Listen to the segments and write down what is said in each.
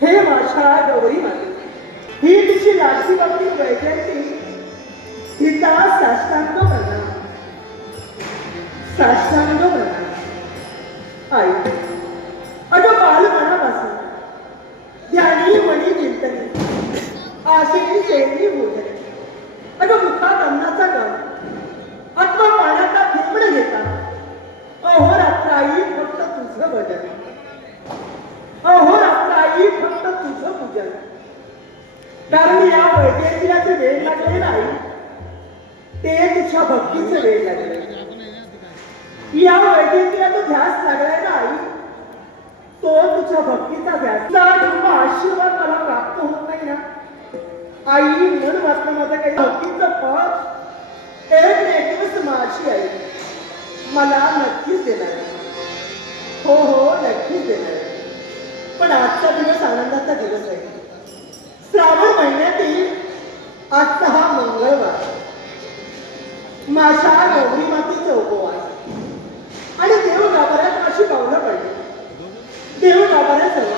हे माझ्या गौरी माते, ही तुझी लाडकी बाबती वैजयंती, हिचा साष्टांग प्रणाम, साष्टांग प्रणाम. आई, अगं बालपणापासून ध्यानी मणी चिंतनी, आशेची शेणी भोजनी, अगं मुखात अन्नाचा गम, आत्मा पाण्याचा थेंबड घेता, अहोरात्र आई फक्त तुझं भजन, अहोरात्र आई फक्त तुझं पूजन. कारण या वैजयंतीला वेळ लागले नाही, ते तुझ्या भक्तीचं वेळ लागले. या वैजयंतीला तो ध्यास लागलाय ना आई, तो तुझ्या भक्तीचा ध्यास. तुझा आशीर्वाद मला प्राप्त होत नाही ना आई, म्हणून मात्र माझं काही भक्तीचं फळ एक दिवस माझी आई मला नक्कीच देणार. हो हो, नक्कीच देणार. पण आजचा दिवस आनंदाचा दिवस आहे. श्रावण महिन्यातील आजचा हा मंगळवार, माझ्या गौरी मातेचा उपवास. आणि देव गाभाऱ्यात अशी पावलं पडली. देव गाभाऱ्यासह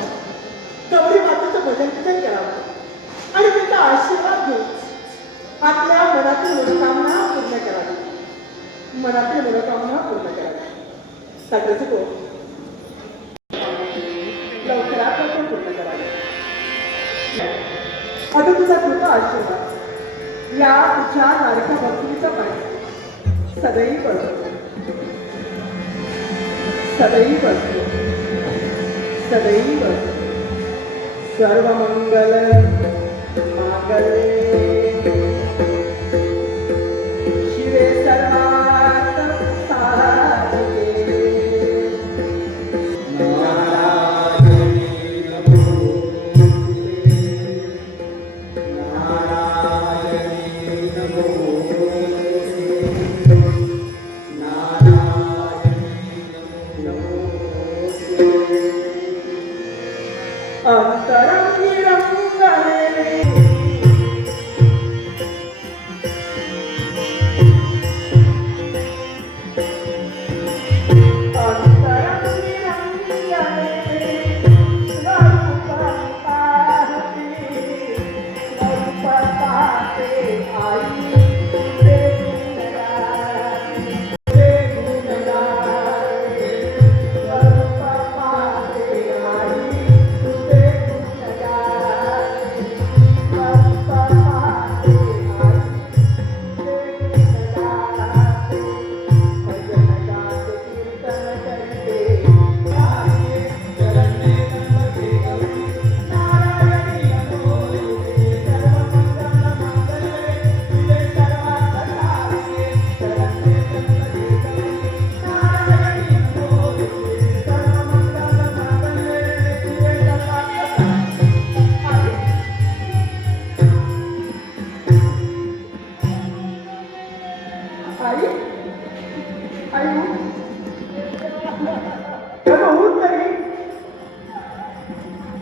गौरी मातेचं भजन कीर्तन करावं आणि तिचा आशीर्वाद घेऊन आपल्या मनातील मनोकामना पूर्ण करावी. मनातील मनोकामना पूर्ण करावी. सगळ्याच को लवकरात लवकर पूर्ण करावी. आता तुझा कृपा आशीर्वाद या तुझ्या लाडक्या भक्तीचा पाणी सदैव असतो, सदैव असतो, सदैव असतो. सर्व मंगल मांगल्ये शिवे सर्वार्थ साधिके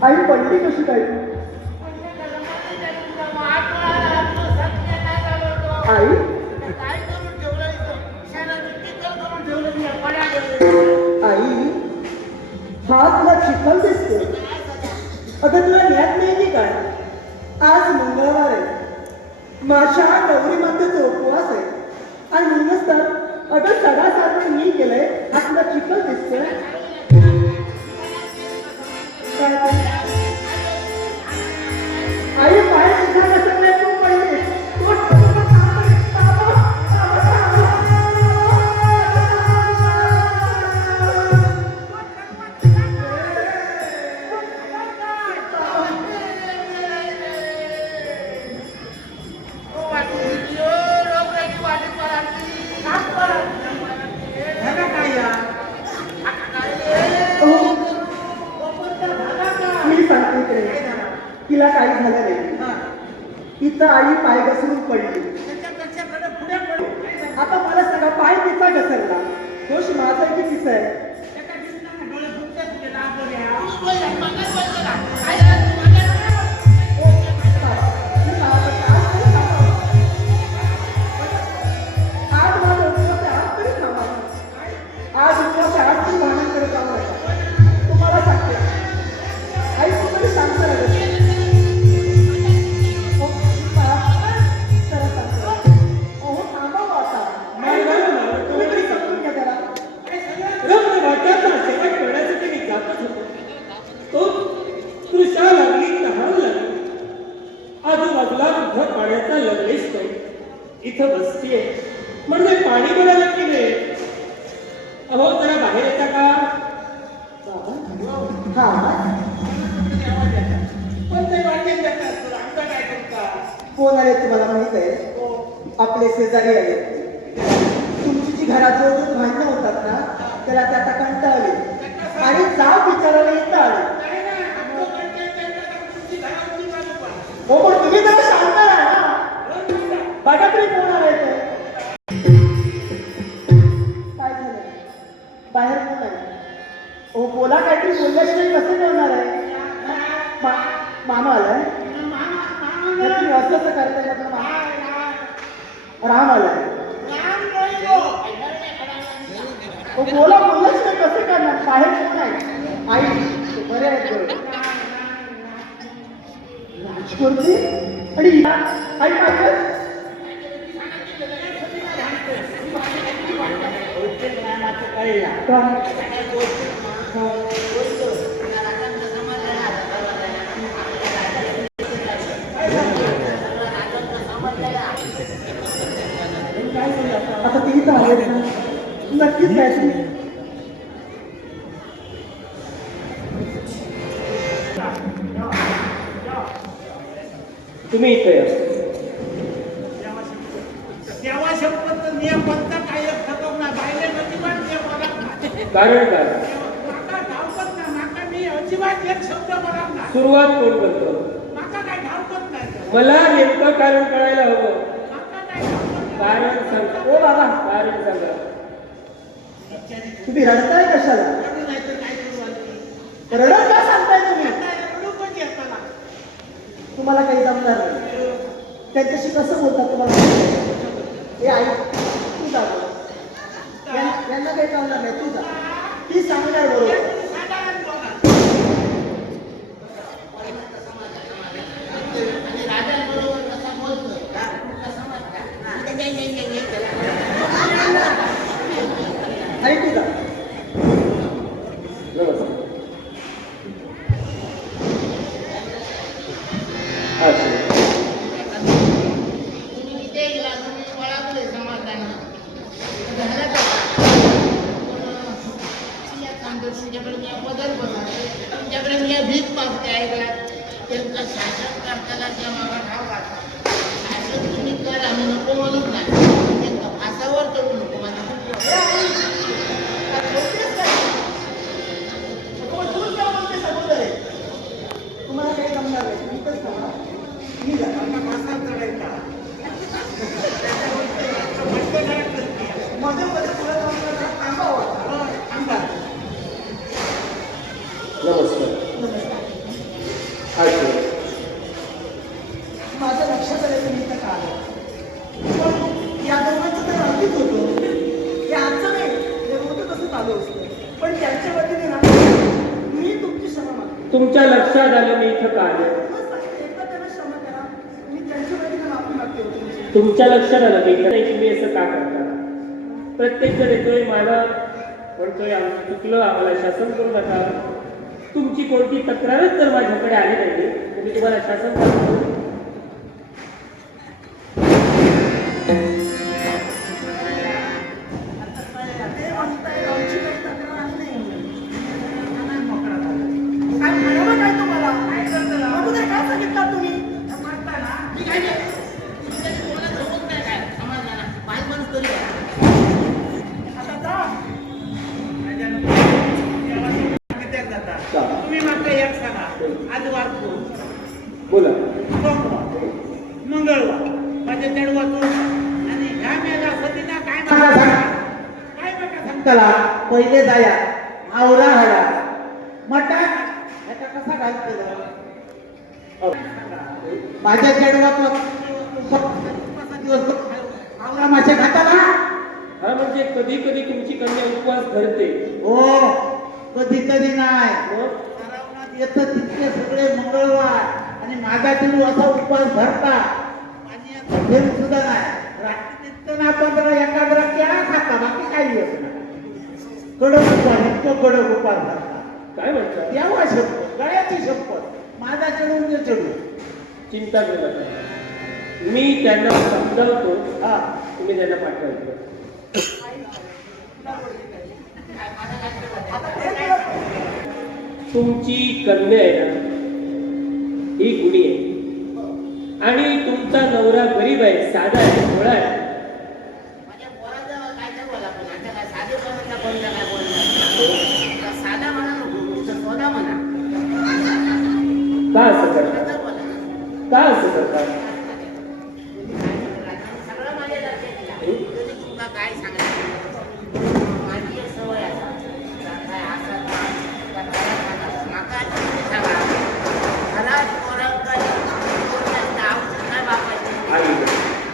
आई पडली कशी काय? आई आई हा तुला चिखल दिसते. अगं तुला ज्ञात नाही की काय, आज मंगळवार आहे, माझ्या गौरी मातेचा उपवास आहे. आणि म्हणूनच तर अगं सडासारखं मी केलंय, हा तुला चिखल दिसतोय. आई पाय सुद्धा कसं नाही तू पहिले तिथं आई पाय घसरून पडली. त्याच्यापेक्षा कडे पुढे पडू. आता मला सांगा, पाय तिचा घसरला, दोष माझा आहे की तिचा आहे? एका दिवसाला डोळे फुटतात तुझे दाबोऱ्या. आज माझं उपवास आहे, आज तरी थांबा. आज उपवास आहे, आज तरी भांडण करत आहोत. तुम्हाला सांगते, आई तुम्हाला सांगतो ना गं. हो, जरा सांगतो. अहो, थांबा हो आता. तुम्ही तरी समजून घ्या जरा. शेवट करण्यासाठी मी जातच होतो. तो तृषा लागली, तहान लागली. आजूबाजूला उभं पाण्याचा लगलेच नाही. इथं बसतीये म्हणजे पाणी बोलायला की नाही. अहो जरा बाहेर येता का? हा, पण ते वाटेल देतात तुला. आमचं काय करता? कोण आले तुम्हाला माहित आहे? आपले शेजारी आले. तुमची जी घरात रोज भांडणं होतात ना, त्याला ते आता कंटाळले आणि जाब विचारायला इथं आले. नाही ना, आमचं करते त्यांना तुमची घराची बाजू पहा. हो, पण तुम्ही जरा शांत राहा ना. बघा तरी कोण आलंय ते. काय झालं? बाहेर कोण आहे? हो, बोला, काहीतरी बोलल्याशिवाय कसं ठेवणार आहे? मामा आलाय? तुम्ही असं असं करताय ना, तर राम आलाय. हो, बोला, बोलल्याशिवाय कसं करणार? बाहेर कोण आहे? आई बरे आहेत बरं. राजकोरची आणि आई काय? आता ती तर आले ना, नक्कीच काय तुम्ही. तुम्ही इथे या. देवा शपथ नियम कोणता काय ठरवणार बायले अजिबात नियम बोलत कारण काय? माका धावपत ना. माका मी अजिबात एक शब्द बोलत ना. सुरुवात कोण करतो? माका काय धावपत नाही. मला नेमकं कारण कळायला हवं. माका काय धावपत नाही. कारण सांगा. ओ बाबा, कारण सांगा. तुम्ही रडताय कशाला? रडू नाही तर काय करू आणखी? रडत का सांगताय तुम्ही? आता रडू पण येत मला. तुम्हाला काही जमणार नाही. त्यांच्याशी कसं बोलतात तुम्हाला? हे आई, तू जा बरं. यांना काही कळणार नाही, तू जा. ती सांगणार बरोबर. साधारण बोला. आई तू जा. नमस्कार. अच्छा. तुमच्याकडे मी भीत मागते ऐकला त्यांचं शासन करताना जेव्हा ठाव घातला शासन तुम्ही कर आम्ही नको म्हणून नाही त्यांचं फासावर चढू नको माझ्या तुम्हाला काही जमणार नाही, तुम्ही इथंच थांबा. मी जा. मध्ये मध्ये पुढे जाऊन नका, थांबा हो. थांबा. नमस्कार. नमस्कार. अच्छा. माझं लक्षात आलं तुम्ही इथं का आलं. पण या दोघांचं तर अगदीच होतं. हे आजचं नाही, हे होतं तसं चालू असतं. पण त्यांच्या वतीने ना मी तुमची क्षमा मागते. तुमच्या लक्षात आलं मी इथं का आले? एकदा त्यांना क्षमा करा. मी त्यांच्या वतीने माफी मागते हो तुमची. तुमच्या लक्षात आलं मी इथं नाही की मी असं का करता. प्रत्येक जण येतोय मला म्हणतोय आमचं चुकलं, आम्हाला शासन करू नका. तुमची कोणती तक्रारच जर माझ्याकडे आली नाही तर मी तुम्हाला शासन करतो. ते म्हणताय आमची काही तक्रार आली नाही. काय म्हणावं काय तुम्हाला? अगोदर काय सांगितलं तुम्ही? मी काय कोणाचं होत नाही काय समाजाला बाई माणूस तरी आता जा. तुम्ही मागता एक सांगा आज वाचतो बोला. तो पहिले जाया आवरा हडा मटाक ह्याचा कसा घालतो माझ्या चेडवात दिवस आवरा मासे खाताना हा म्हणजे कधी कधी तुमची कन्या उपवास धरते. हो कधीतरी नाही मग सरावनात येतं तितके सगळे मंगळवार आणि माझा चेडू असा उपवास धरता आणि आता घेऊन सुद्धा नाही रात्री निघताना 15 एकाग्र केळा खाता बाकी काही येत नाही. कडक उपवास इतकं कडक उपवास धरता काय म्हणतात? यावा शपथ गळ्याची शपथ माझा चेडू म्हणजे चेडू चिंता करू नका, मी त्यांना समजावतो. हा तुम्ही त्यांना पाठवायचं. तुमची कन्या आहे ना ही गुणी आहे आणि तुमचा नवरा गरीब आहे, साधा आहे, भोळा आहे. माझ्या पोराचं काय तर बोला पण आता काय साधे कोणाला बोलला काय बोलला साधा म्हणा नको सोदा म्हणा का असं करता? कसं बोला का असं करता? सगळं माझ्या लक्षात येईल तरी तुमका काय सांगायचं माझी एक सवय आहे काय असं माका तुम्ही सांगा घरात पोरांका औषध नाही बापायचं आई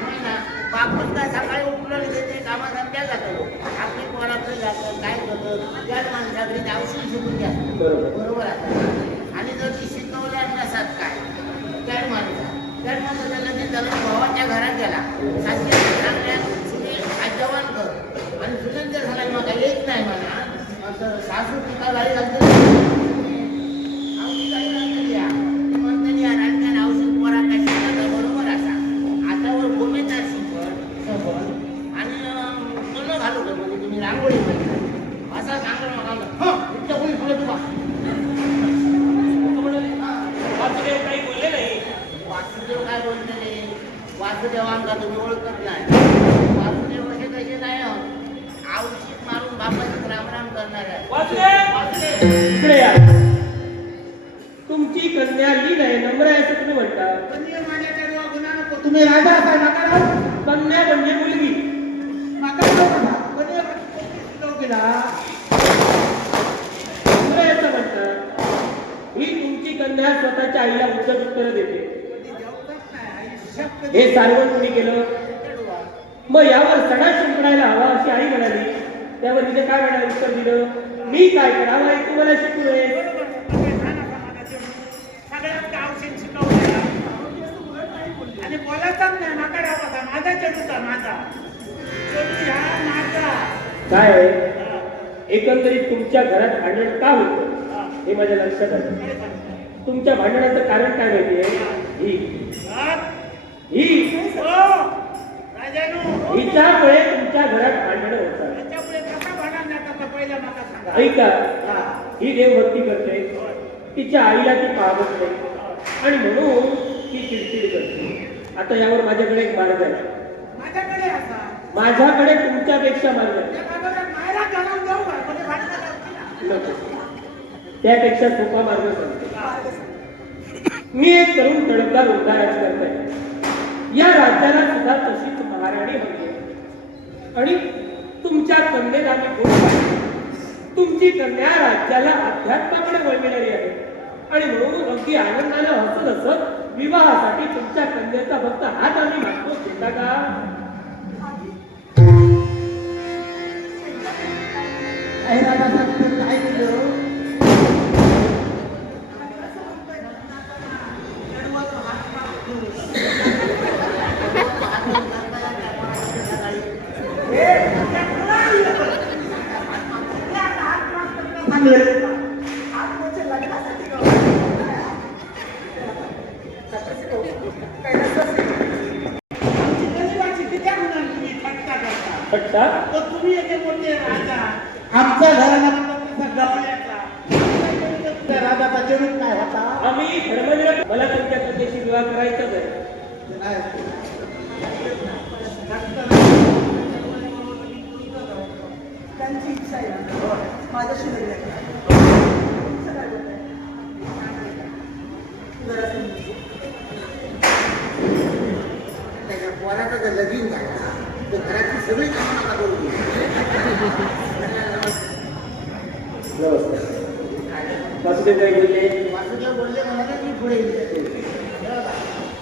नाही ना बापूच काय सकाळी उठलं देते कामा धंद्याला जातो आपली पोराकडे जातं काय करतं त्या माणसाकडे औषध शिकून घ्या बरोबर. बरोबर आहे आणि जर ती शिकवल्या नसतात काय त्या माणसाला ते त्याला भावाच्या घरात गेला सासरी चांगल्या तुम्ही जेवण कर आणि सुगंध झाला मग काही येत नाही म्हणा असं सासू पिका गाडी घालते औषध पोरा काय शिकवलं बरोबर असा हातावर गोमेचा शिकवण आणि कल घालू का म्हणजे तुम्ही रांगोळी असा सांगतो मला इतक्या कोणी पुढे तुला वासुदेव काही बोलले नाही. वासुदेव काय बोलते रे वासुदेवांका तुम्ही ओळखत नाही वासुदेव कसे नाही औषध मारून बापाचं रामराम करणार आहे वासुदेव! इकडे या. तुमची कन्या लीन आहे, नम्र आहे असं तुम्ही म्हणता. पण ये माझ्या चेडवा गुन्हा नको तुम्ही राजा असा नका राहू कन्या म्हणजे मुलगी. नका राहू बाबा पण ये शिकव गेला नम्र आहे असं म्हणतात. ही तुमची कन्या स्वतःच्या आईला उत्तर देते. हे सारवण कोणी केलं? मग यावर सडा शिंपडायला हवा अशी आई म्हणाली. त्यावर तिने काय म्हणाले उत्तर दिलं? मी काय करावं हे तुम्हाला शिकू नये. सगळ्यात औषध शिकवलं आणि बोलायचाच नाही नका राहू बघा माझा चेडूचा माझा चेडू ह्या माझा काय आहे? एकंदरीत तुमच्या घरात भांडण का होतं हे माझ्या लक्षात आलं. काय सांगता? तुमच्या भांडणाचं कारण काय माहितीये? ही राजानू हिच्यामुळे तुमच्या घरात भांडणं होतात. त्याच्यामुळे कसा भांडण जातात पहिला मला सांगा ऐका, ही देवभक्ती करते, तिच्या आईला ती पाहत नाही आणि म्हणून ती चिडचिड करते. आता यावर माझ्याकडे एक मार्ग आहे. माझ्याकडे असा माझ्याकडे तुमच्यापेक्षा मार्ग आहे. त्या बाबाला मायरा घालून जाऊ का म्हणजे भांडणं लावतील ना. नको. त्यापेक्षा सोपा मार्ग सांगते. मी एक तरुण तडफदार उद्धार राजकारणी आहे. या राज्याला सुद्धा तशीच महाराणी हवी आहे. आणि तुमच्या कन्येला मी गोड पाहिजे. तुमची कन्या राज्याला अध्यात्माकडे वळविणारी आहे आणि म्हणून अगदी आनंदाने हसत हसत विवाहासाठी तुमच्या कन्येचा फक्त हात आम्ही मागतो. देता का? आई राजा सांगतो काय केलं फटका तुम्ही येते मोठे राजा आमच्या घराला गवळ्याचा राजाचा चेडूच काय होता आम्ही धर्मवीर मला तुमच्या कन्येशी विवाह करायचाच आहे. त्यांची इच्छा आहे माझ्याशी लग्न करा. तुमचं काय बोलणं आहे? जरा समजून. त्याच्या पोराचं जर लगीन झालं तर घराची सगळी कामं नका करू वासुदेव काय बोलले? वासुदेव बोलले म्हणाले मी पुढे येईल.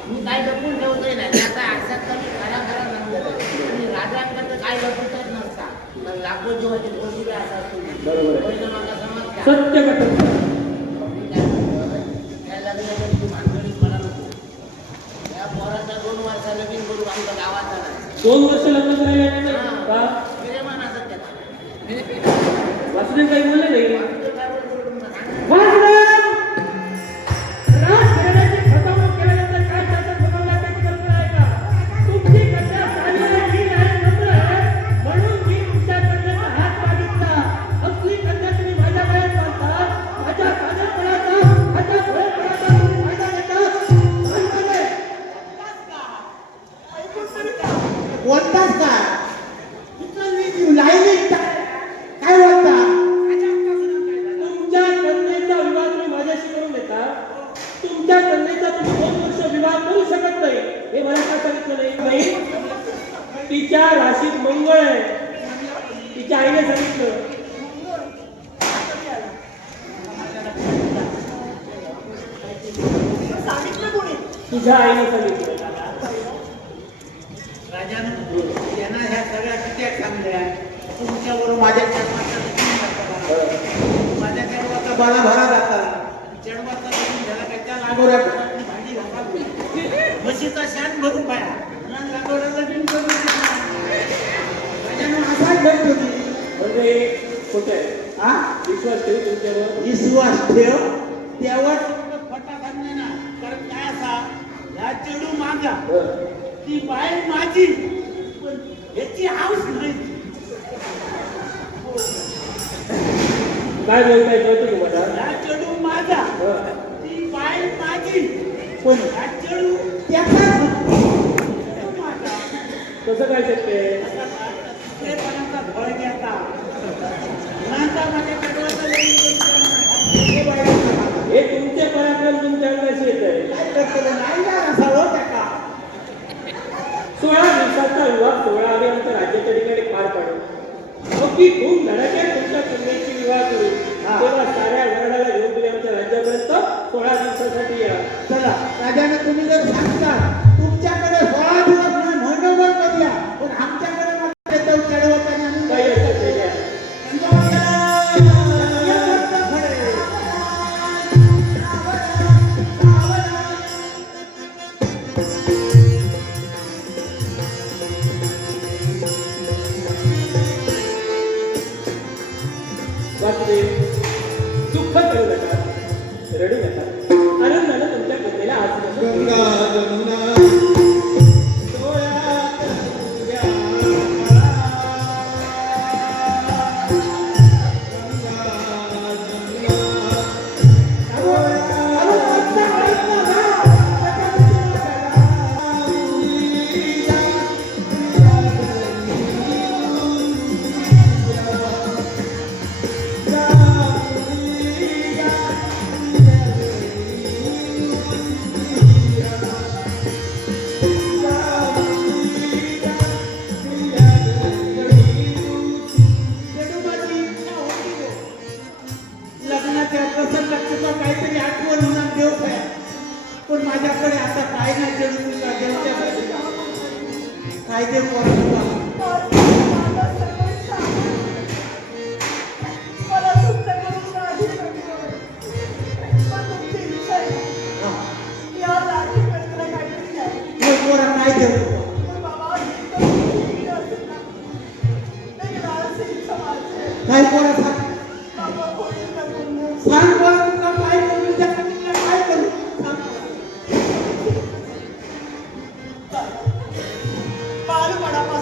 मी काय लपून ठेवतोय नाही त्याचा आरशात कमी खरा खरा सांगतो आणि राजांकडे काय लपवतच नसता पण लाखो जीवाची गोष्टी असा असतो. बरोबर आहे. पहिलं मला समजतं. सत्य कथन. मी काय म्हणतो, त्या लग्नाची तू भानगडी मला नको. या पोराचा 2 वर्षा लगीन करू आमच्या गावाचा नाही. 2 वर्ष लग्न करायला नाही का? प्रेमान असत त्याला. वासुदेव काही बोलले नाही? वासुदेव काय बोलतो तुम्हाला सांगा. वासुदेव! राजघराण्याची फसवणूक केल्यानंतर काय शासन बनवलं त्याची कल्पना आहे का? तुमची कन्या साधलेली ही आहे नम्र आहे, म्हणून मी तुमच्या कन्याचा हात मागितला. असली कन्या तुम्ही माझ्या गळ्यात बांधता, माझ्या साधेपणाचा, माझ्या भोळेपणाचा तुम्ही फायदा घेता. सांगताय. बोलतात का इथं मी लाईनीत काय बोलता तुमच्या कन्येचा विवाह तुम्ही माझ्याशी करून देता. तुमच्या कन्येचा तुम्ही 2 वर्ष विवाह करू शकत नाही हे मला का सांगितलं नाही? तिच्या राशीत मंगळ आहे. तिच्या आईने सांगितलं. सांगितलं कोणी? तुझ्या आईने सांगितलं. राजानं त्यांना ह्या सगळ्या कित्या सांगल्या तुमच्याबरोबर माझ्या जन्माचा माझ्या जन्माचा बाळा भरा जाता जन्माचा झाला काय त्या लागोऱ्या भाजी घाला म्हशीचा शान भरून पाया लागोऱ्याला बिन करून राजानं असाच भेट होती म्हणजे खोटं आहे. हा विश्वास ठेव तुमच्यावर. विश्वास ठेव त्यावर फटा सांगणे ना कारण काय असा ह्या चेडू माझा ती बाई माझी पण ह्याची हाऊस नाही काय बोलताय कळतं तुम्हाला? ह्या चेडू माझा ती बाई माझी पण ह्या चेडू त्याचा माझा कसं काय शक्य आहे? ते पणाचा भर घ्यायचा मुलांचा माझ्या कडवाचा हे बाळाचा हे तुमचे पराक्रम तुमच्या अंगाशी येत आहे. काय करतो नाही ना असावं त्या का 16 दिवसाचा विवाह सोहळा आम्ही आमच्या राज्याच्या ठिकाणी पार पाडू. अगदी खूप धडाक्यात तुमच्या कन्याची विवाह करू. तेव्हा साऱ्या वरडाला घेऊन तुम्ही आमच्या राज्यापर्यंत 16 दिवसासाठी या. चला राजाने तुम्ही जर सांगता तुमच्याकडे 16 दिवस नाही महिनोभर बघूया पण आमच्याकडे मात्र येतो चढवताना आम्ही काही हरकत नाही घ्या. वासुदेव दुःख करू नका, रडू नका. आनंदानं तुमच्या कन्येला आज लग्नाच्या प्रसंगात तुला काहीतरी आठवण होणार देव काय पण माझ्याकडे आता काय नाही चढू तुला देवच्यासाठी काय देव तुला मला तुमच्याकडून काही नको. पण तुमची इच्छा आहे. या लाडीकडे काहीतरी आहे. पोरा काय देव पण बाबा, इतकं तुम्ही असेल ना, ते लालची इच्छा माझी आहे. काय पोरा सांग बाबा, होईल का बोलणं? सांग पोरा तुला काय करू तुझ्या कन्येला काय करू सांग बालपणापासून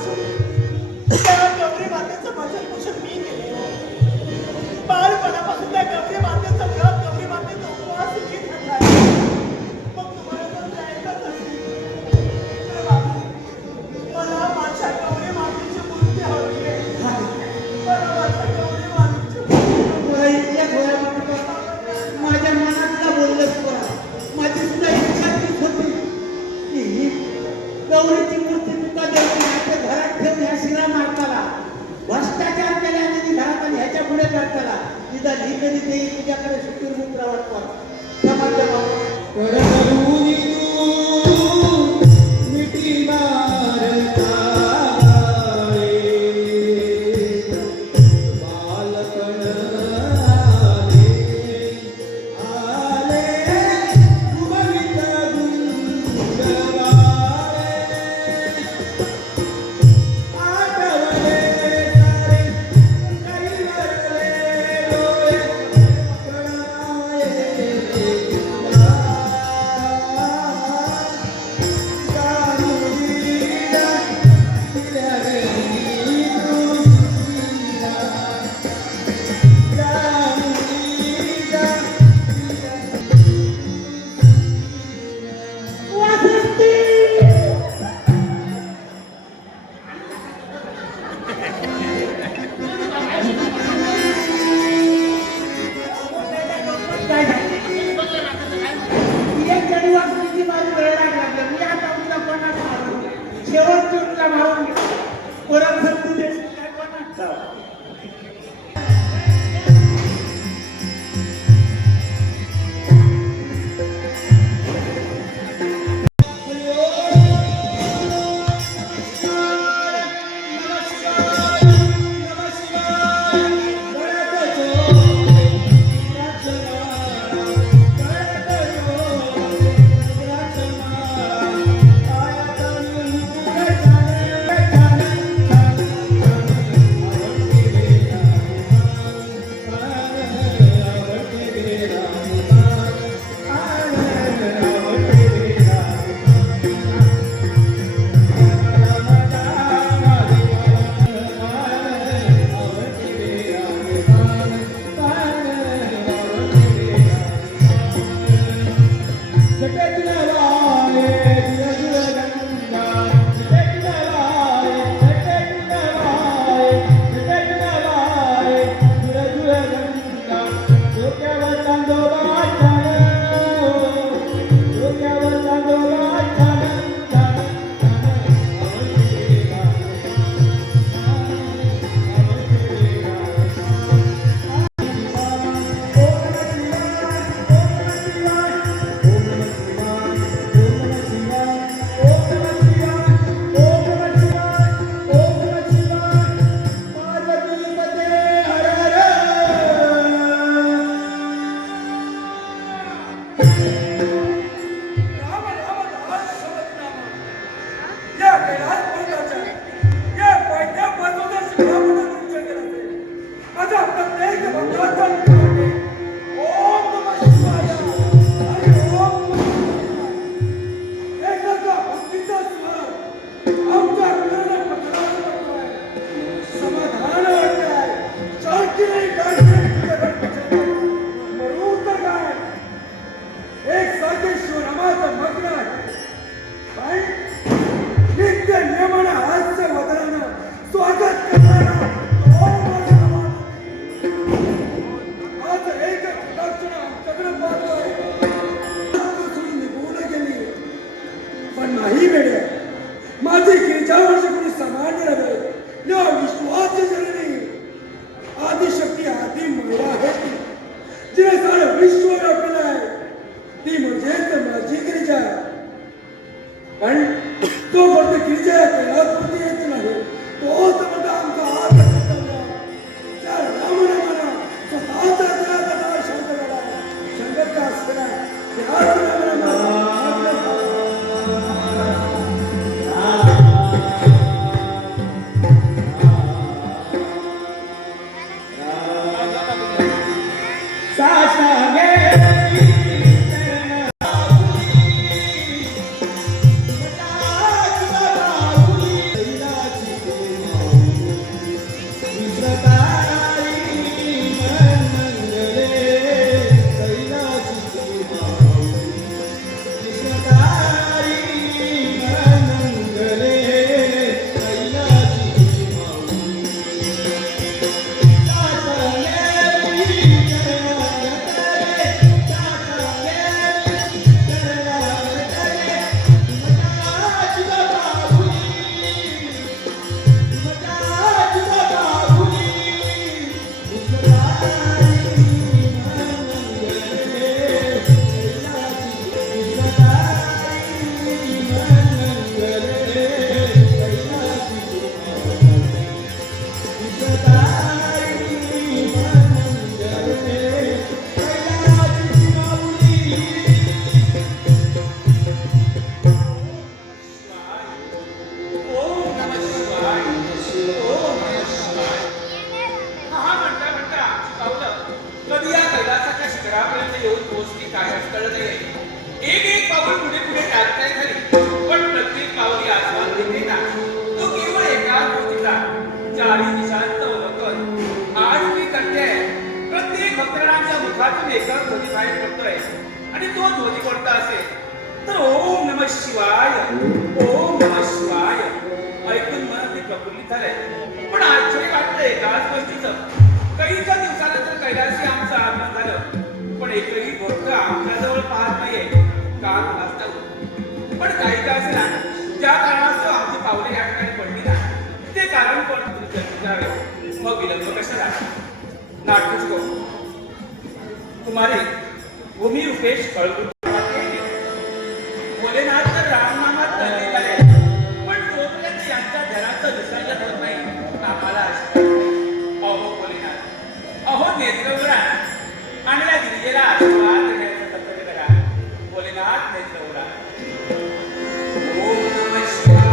ही कधी ते तुझ्याकडे सुखीर मुद्रा वाटतो समाज करतरुनी तू मिठी मारता बालपण आले उभवित गुंगवाळे आठवले सारे काही वरले डोळे कळाये शेवटचा मारून परत संधी देशील काय कोणाचा? माझी गिरजा वर्ष कोणी सामान्य नव्हे या विश्वाची जननी आदिशक्ती आदी माया आहे जिने सारं विश्व व्यापलेलं आहे ती म्हणजेच माझी गिरिजा पण तो फक्त गिरिजा कैलासवरती येत नाही तोच फक्त आमचा हात कर्तव्य त्या रामनामानं स्वतःचा त्याला शांत झाला संगतचा असताना त्याच रामनामानं सासा काहीच कळत नाही. एक पाऊल पुढे पुढे टाकताय खरी, पण प्रत्येक पाऊली आस्वाद देते ना. तो केवळ एकाच गोष्टीचा, चारी दिशांचं अवलोकन. आज मी करते प्रत्येक भक्तगणांच्या मुखातून एकच ध्वनी बाहेर पडतोय, आणि तो ध्वनी कोणता असेल तर ओम नमः शिवाय, ओम नमः शिवाय. ऐकून मन ते प्रफुल्लित झालंय. पण आश्चर्य वाटतंय एकाच गोष्टीचं. कैच्या दिवसानंतर कैलासी आमचं आगमन झालं, पण एकही गोष्ट आमच्याजवळ पाहत नाहीये. का वास्तव. पण काही का असेना, ज्या कारणास्तव आमची पावले या ठिकाणी पडली ना, ते कारण पण विचारावे. मग विलंब कशाला. नाटकच करू. तुम्हारे भूमी रुपेश कळगुट भोलेनाथ तर रामनामात धरलेला आहे, पण तोपर्यंत यांच्या घराचं विसर्जन होत नाही. आम्हाला अहो भोलेनाथ, अहो नेत्रउघडा आणि या गिरिजेला आशीर्वाद देण्याचं कर्तव्य करा. भोलेनाथ नेत्रउघडा. ओम नमः शिवाय.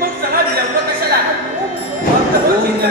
मग चला विलंब कशाला. फक्त चिंता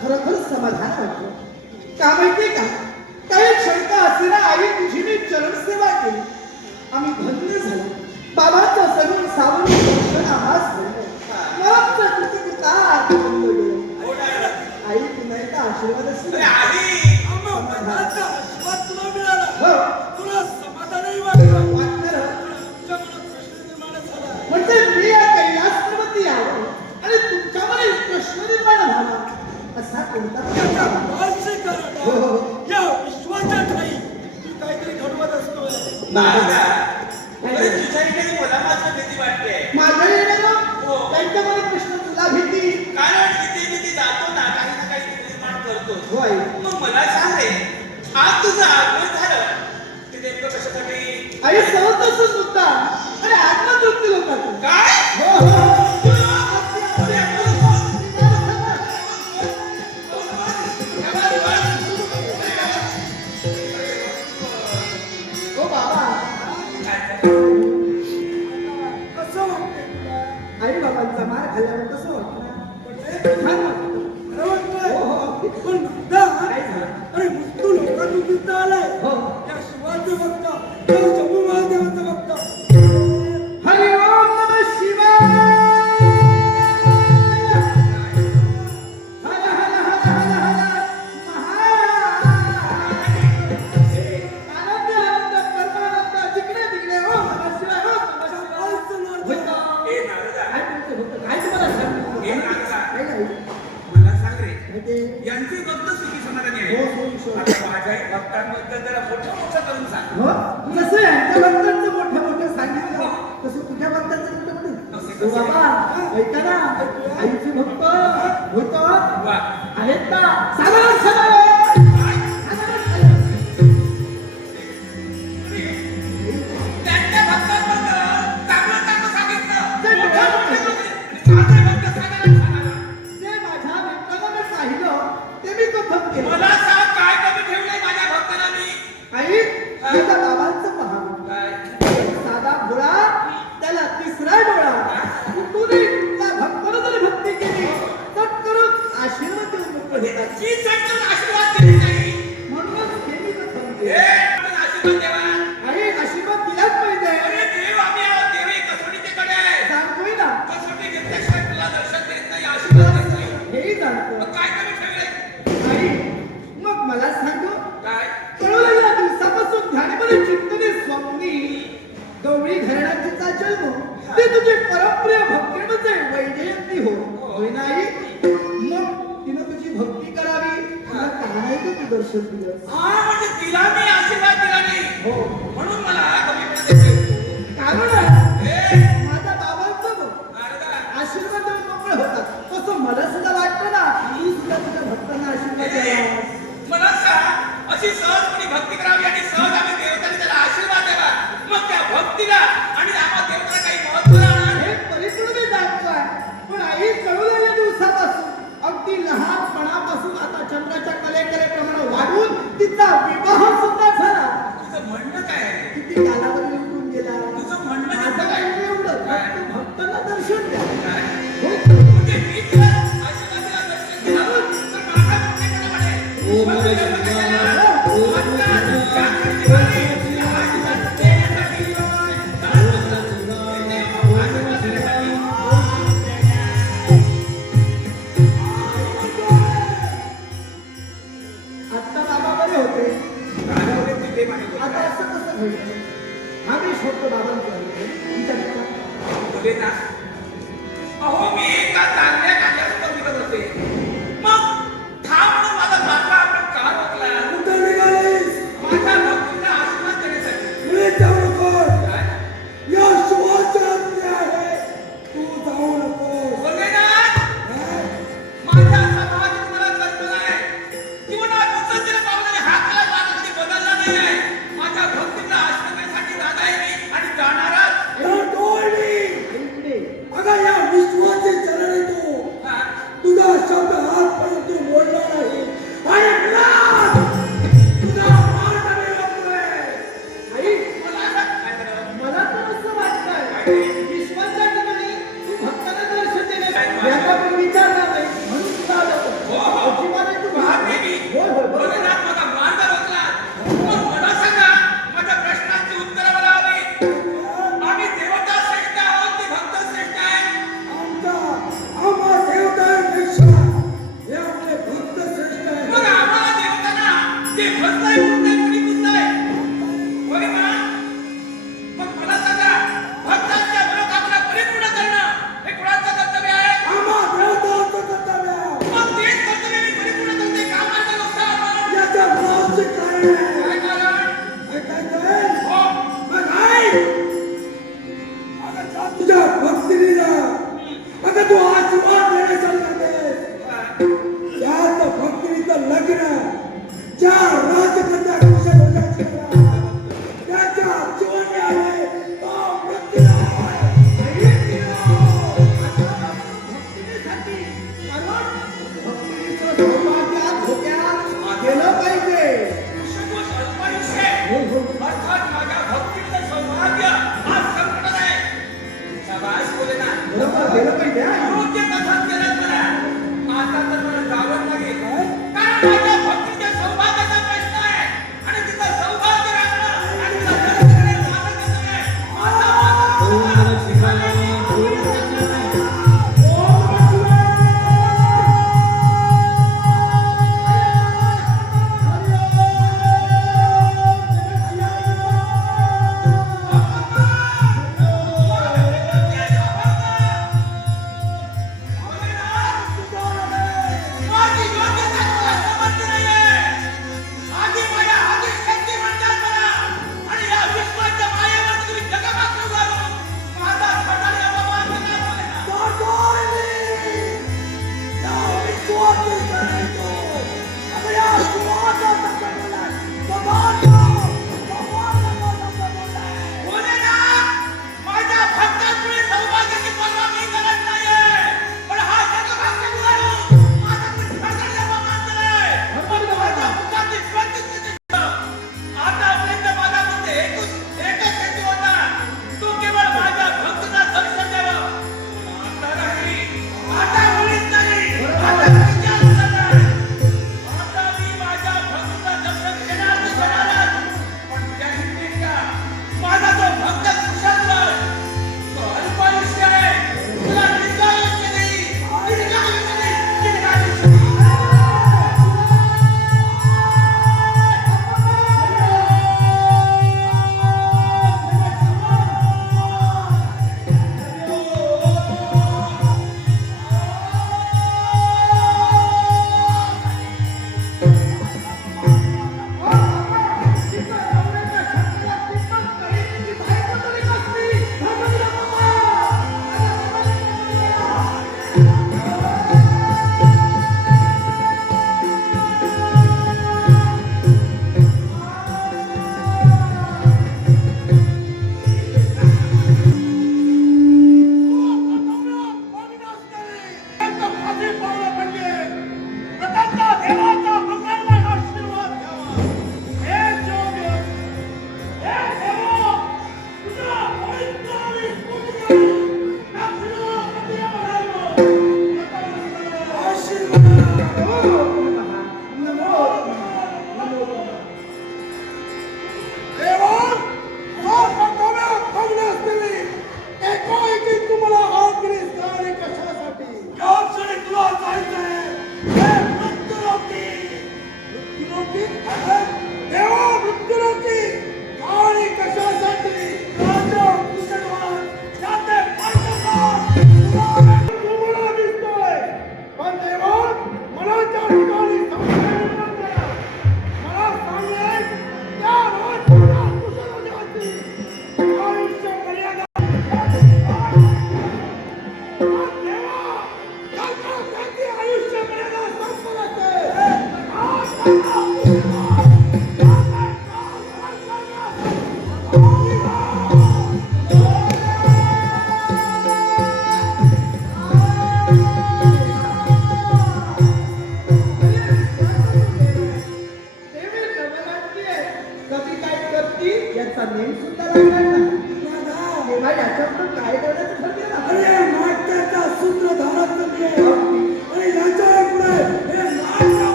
खरोखर समाधान वाटलं. का माहितीये का, काही क्षणका असेना आई तुझी मी चरणसेवा केली. आम्ही धन्य झालो. बाबांचा सगळं सावरून दर्शन आम्हास मिळालं. मगचं कृतज्ञता आनंद गेलो. आई पुन्हा एकदा आशीर्वाद असेल. अरे आई मनाचा आशीर्वाद तुला मिळाला. हो. तुला समाधानही वाटलं. वाटलं. तुमच्या मनात प्रश्न निर्माण झाला. म्हणजे मी या कैलासपर्वती यावं आणि तुमच्यामध्ये प्रश्न निर्माण व्हावा असा कोणता त्याच्या प्रकार? भावाचे कारण हो, हो. या विश्वाच्या ठाई तू काहीतरी घडवत असतोय. नारदा, अरे तुझ्या इकडे मला मात्र भीती वाटते. माझ्या येण्यानं हो. त्यांच्यामध्ये प्रश्न तुला भीती. कारण तिथे जातो ना काही ना काही निर्माण करतो. होय. मग मला सांग रे, आज तुझं आगमन झालं ते नेमकं कशासाठी? आणि सहजच मुद्दा आणि आत्मतृप्ती लोकांचं. काय? हो, हो. हो बाबा, कसं वाटतंय तुला? आई बाबांचा मार खाल्ल्यावर कसं वाटलं? म्हणजे छान वाटलं. खरं वाटतंय? हो, हो. पण मुद्दा काय झालं? अरे मृत्यू लोकांतून युद्ध आलाय. हो. या शिवाचं भक्त, या शंभू महादेवाचं भक्त. हरि ओम नमः शिवाय. हर हर हर हर हर आनंद आनंद परमानंद जिकडे तिकडे ओम नमः शिवाय ओम नमः शिवाय. होय का? ए नारदा, काय तुमचं होतं? काय तुम्हाला सांगू? ए नारदा, काय नाही. मला सांग रे, काय ते? यांचे भक्त सुखी समाधानी हो, आहे. हो, हो. आता माझ्या भक्तांबद्दल जरा मोठं करून सांग. हो? जसं यांच्या भक्तांचं मोठं सांगितलं तसं तुझ्या भक्तांचं मोठं. हो बाबा, ऐका ना, आईचे भक्त होतो वा. आहेत ना. साधारण सभा. त्यांच्या भक्तांबद्दल चांगलं सांगितलं. जे मोठ्या माझे भक्त साधारण सांगा. जे माझ्या मित्राला मी पाहिलं ते मी कथन केलं. मला सांग काय कमी ठेवलंय माझ्या भक्ताला मी? आई माझ्या बाबांचं पहा. काय? एक साधा भोळा, त्याला तिसरा डोळा. कुठूनही त्या भक्तानं जरी भक्ती केली तर करून आशीर्वाद देऊन मोकळं होतात. मी चटकन आशीर्वाद दिले नाही. म्हणूनच हे मी कथन ए, केलं. पण आशीर्वाद देवा. आई आशीर्वाद दिलाच पाहिजे. अरे देव, आम्ही आहोत. देव ही कसोटीचे कडे आहे. सांगतोय ना, कसोटी घेतल्याशिवाय तुला दर्शन देत नाही, आशीर्वाद देत नाही. हेही जाणतो. मग काय कमी ठेवलंय? आई मग मला सांग, काय? कळवलं या दिवसापासून ध्यानामध्ये चिंतने स्वप्नी गवळी घराण्याचा जन्म ते तुझे परमप्रिय भक्ती म्हणजे वैजयंती हो. होय ना आई? मग तिनं तुझी भक्ती करावी, तुला का नाही का तू दर्शन दिलं? हा, म्हणजे तिला मी आशीर्वाद दिला नाही. हो. म्हणून मला कमीपणा देते. कारण आहे, ए, माझ्या बाबांचं बघ, नारदा, आशीर्वाद देऊन मोकळे होतात. तसं मला सुद्धा वाटतं ना, तू सुद्धा तुझ्या भक्तांना आशीर्वाद द्यावा. मला सांग, अशी सहज कोणी भक्ती करावी आणि सहज आम्ही देवतांनी त्याला आशीर्वाद द्यावा. मग त्या भक्तीला आणि आम्हा देवताला काही महत्व राहणार? हे परिपूर्ण मी जाणतोय. पण आई कळवलेल्या दिवसापासून अगदी लहानपणापासून आता चंद्राच्या कलेप्रमाणे वाढून तिचा विवाह सुद्धा झाला. तुझं म्हणणं काय आहे? किती कालावधी निघून गेला. तुझं म्हणणं माझं नेमकं काय काय? एवढं काय? फक्त भक्तांना दर्शन द्या. काय? हो. म्हणजे मी तुला बसलाय कुठे कुणी पुजलाय होय ना मग मला सांगा भक्तांच्या मनोकामना परिपूर्ण करणं हे कुणाचं कर्तव्य आहे आम्हा देवतांचं कर्तव्य आहे. मग तेच कर्तव्य मी परिपूर्ण करते का माझं लोक याच्या भावाचे कारण आहे. काय कारण ऐकायचंय? हो मग ऐक. अगं जा तुझ्या भक्तीला अगं तू आशीर्वाद देण्यासाठी करतेस. त्यात भक्तीचं लग्न ज्या राजकन्या कुशल होत्याची करा. त्याच्या जीवनी आले तो मृत्यूला आहे. भक्तीसाठी कारण भक्तीचं सौभाग्यात धोक्यात गेलं पाहिजे. कुशल अल्पायुष्य अर्थात माझ्या भक्तीचं सौभाग्य आज संकटात आहे शाबास बोले ना बरोबर गेलं पाहिजे हा. योग्य कथन केलं मला आता तर मला जावं लागेल कारण माझ्या भक्तीच्या सौभाग्याचा प्रश्न आहे आणि तिचं सौभाग्य राखणं आणि तिला जग करणे माझं कर्तव्य आहे. माझं शिकायला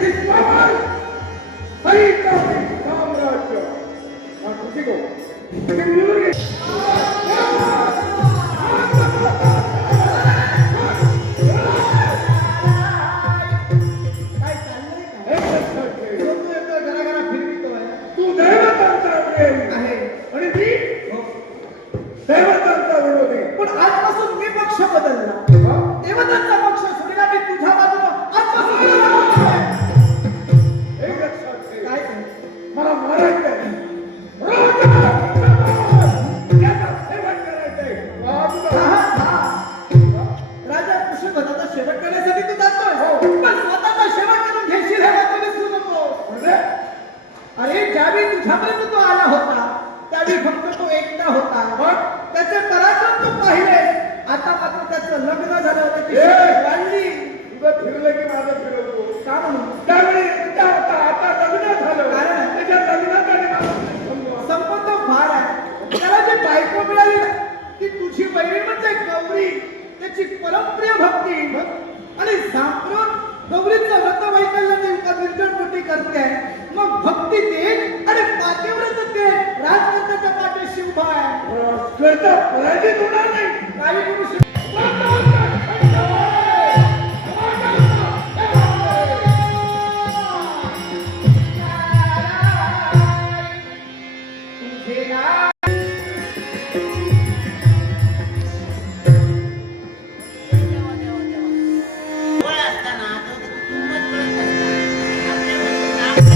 विश्वावर सैतानी साम्राज्य हा तुझी गो तुझी मुलगी काय चाललंय काय? एक लक्षात ठेव. तू येतो घराघरा फिरवितोय. तू दैवतांचा प्रेम आहे. आणि मी दैवतांचा विरोधी पण आजपासून मी पक्ष बदलला. देवतांचा पक्ष सोडला, मी तुझ्या बाजूला आजपासून तुझ्या बाजूला आहे. एक लक्षात ठेव. काय ते? मला मारायचं आहे. याचा सेवन करायचंय. बाजूला. राजा ऋषभदेवाचा शेवट करण्यासाठी तू जातोय, पण स्वतःचा शेवट करून घेशील हे मात्र विसरू नको. म्हणजे अरे ज्यावेळी तुझ्यापर्यंत तो आला होता त्यावेळी फक्त तो एकटा होता, पण त्याचे पराक्रम तू पाहिले. आता मात्र त्याचं लग्न झालं, त्याची ए! शक्ती वाढली. तुझं फिरलं की माझं फिरवतो. का म्हणून? त्यावेळी एकटा होता, आता लग्न झालं. कारण? त्याच्या लग्नात आणि मला संबंध फार आहे. त्याला जी बायको मिळाली ना, ती तुझी बहिणी म्हणजे गौरी, त्याची परमप्रिय भक्ती. आणि सांप्रत गौरीचं व्रत वैकल्य देवता निर्जनपोटी करते. मग भक्ती दे आणि पातिव्रत दे, राजवंताच्या पाठीशी उभा आहे. श्वेता पराजित होणार नाही. काही करू शकत डोळे असताना तो कुटुंबच कळत नसतात. आपल्यापासून लांब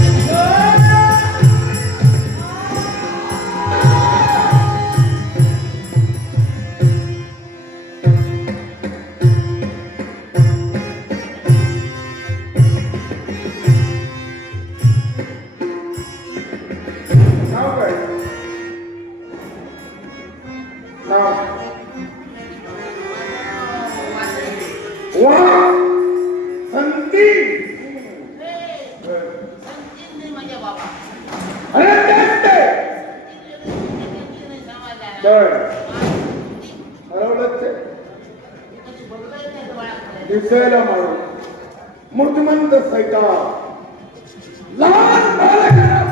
नाव काय? नाव वा संती. संगीत नाही म्हणजे बाबा. अरे तेच ते. संगीत नाही समाजाला. तर संगीत हरवलंच ते. कधी बघलंच नाही डोळ्यात. दिसायला मारू मूर्तिमंत सैता लहान बालकाला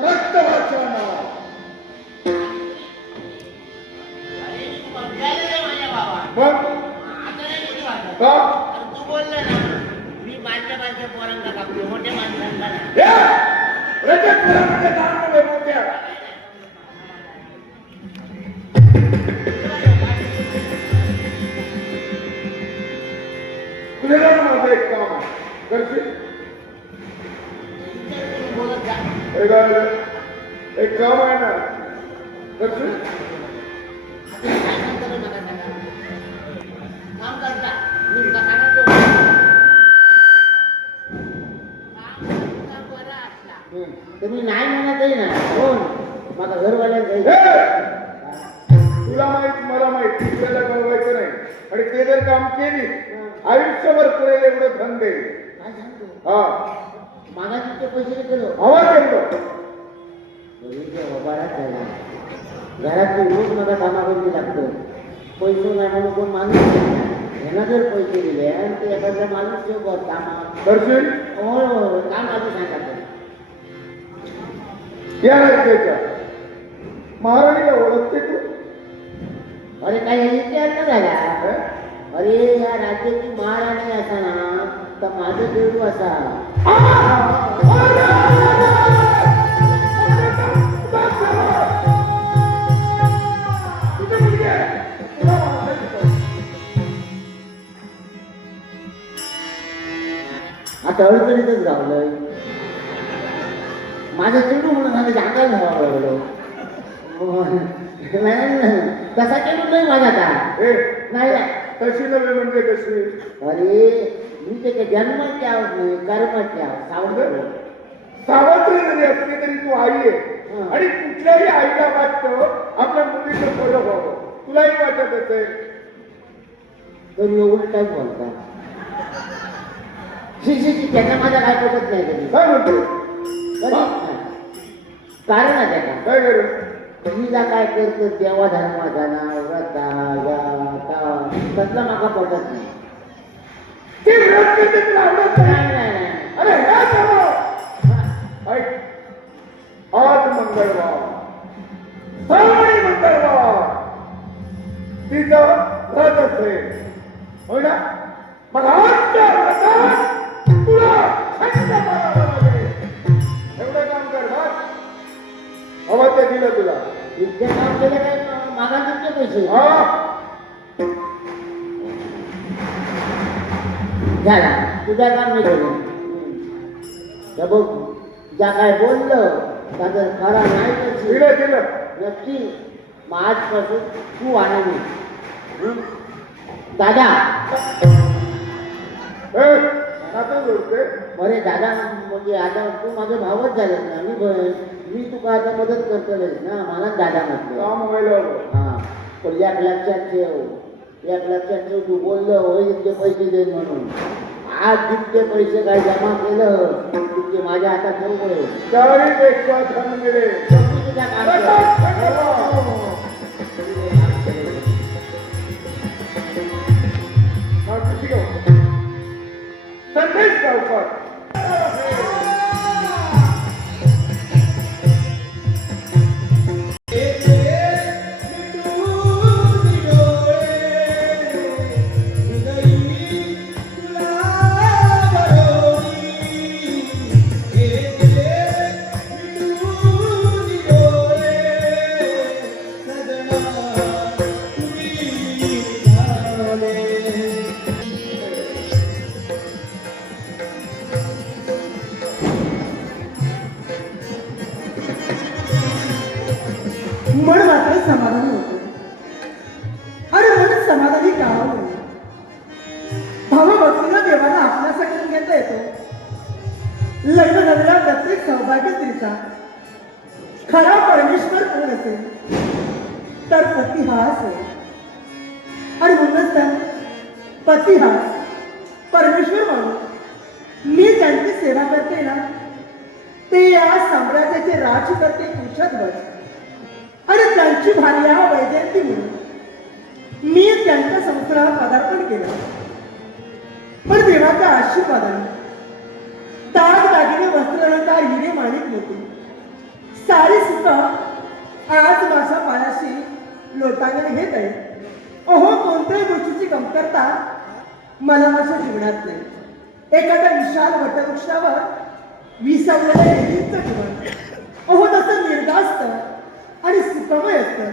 रक्तवाच्या नाव. अरे तू बघायला नाही माझ्या बाबा. मग आता नाही कधी वाटत. का अरे तू बोलला ना, मी बारक्या पोरांना कापतो, मोठ्या माणसांना नाही. हे रजतपुरामध्ये दान नव्हे मोठ्या. तुझ्या माझं एक काम आहे. करशील? तुम्ही बोलत जा. हे काय झालं? एक काम आहे ना, करशील? आता काय सांगतो रे मला सांगा. काम करता. मी तुला सांगतो. काम बरा असला. तुम्ही नाही म्हणतही ना. कोण? माझा घरवाल्याला हे! तुला माहित मला माहित तिसऱ्याला कळवायचं नाही. आणि ते जर काम केली आयुष्यभर पुरेल एवढं धन दे. काय सांगतो? हा मागा तिथे पैसे केलो. हवा केलं. बराच झाला. घरात रोज मला कामाकडे लागतो. पैसे नाही म्हणून कोण माणूस नाही. ह्यांना जर पैसे दिले आणि ते एखाद्या माणूस ठेव कामात. करशील? हो काम आधी सांगायचं. या राज्याच्या महाराणीला ओळखते तू? अरे काही इतिहास नाही झाला. हे? अरे या राज्याची महाराणी असा ना तर माझं देऊ असा. तुझी मुलगी आहे. तुला ओळखायचं. आता अडचणीतच गावलंय. माझं चेडू म्हणून मला जागायला हवा लागलो. कसा चेडू नाही माझा का हे नाही. तशी नव्हे म्हणजे कशी? अरे मी त्याच्या जन्माची आहोत नाही कर्माची आहोत. सावध सावत्र जरी असली तरी तू आई आहे. आणि कुठल्याही आईला वाटतं आपल्या मुलीचं खरं व्हावं. तुलाही वाटत असेल. तर एवढं काय बोलता. शिक्षित त्याचा माझा काय पटत नाही कधी. काय म्हणतो? कधीच नाही. कारण आहे त्याला. काय करू? तुम्ही जा काय करतो देवा धर्माचा नाव व्रता त्यातला मागा पडत नाही. ते व्रत करते तुला आवडत नाही. नाही नाही नाही. अरे हे सर्व ऐक, आज मंगळवार, श्रावणी मंगळवार, तिचं व्रत असेल, होय ना? मग आजच्या व्रतात तुला छंद मारावा लागेल. एवढं काम कर बस. हवं ते दिलं तुला. इतके काम केले काय मागा तितके पैसे हा झाला तुझ्या काम मी केलं. हे बघ ज्या काय बोललं त्या जर खरा नाही तर दिलं दिलं. नक्की मग आजपासून तू आनंदी. दादा आता जोडते. अरे दादा म्हणजे आता तू माझे भावच झालेस ना. मी तुका आता मदत करतोयस ना. मला दादा म्हटलं. काम व्हायला हा पण एक लक्षात ठेव, एक लक्षात ठेव तू बोललं होय इतके पैसे देईन म्हणून. आज जितके पैसे काय जमा केलं तितके माझ्या हातात ठेवू पडे. 40 धन मिळेल. तुझ्या काम कर. संदेश गावकर मन मात्र समाधानी होते. अरे मन समाधानी का होईल? भावभक्तीला देवाला आपल्यासाठी घेता येतो. लग्न झालेल्या प्रत्येक सौभाग्य स्त्रीचा खरा परमेश्वर कोण असेल तर पती हा असेल. आणि म्हणूनच तर पती हा परमेश्वर म्हणून मी त्यांची सेवा करते ना, ते या साम्राज्याचे राज करते कुशध्वज. आणि त्यांची भार्या वैजयंती म्हणून मी त्यांच्या संसारात पदार्पण केलं. पण देवाच्या आशीर्वादाने दाग दागिने वस्त्रलंकार हिरे माणिक मोती सारी सुख आज माझ्या पायाशी लोटांगण घेत आहे. अहो कोणत्याही गोष्टीची कमतरता मला माझ्या जीवनात नाही. एखाद्या विशाल वटवृक्षावर विसावलेल्या देवींचं जीवन अहो तसं निर्धास्त आणि सुखमय असतं.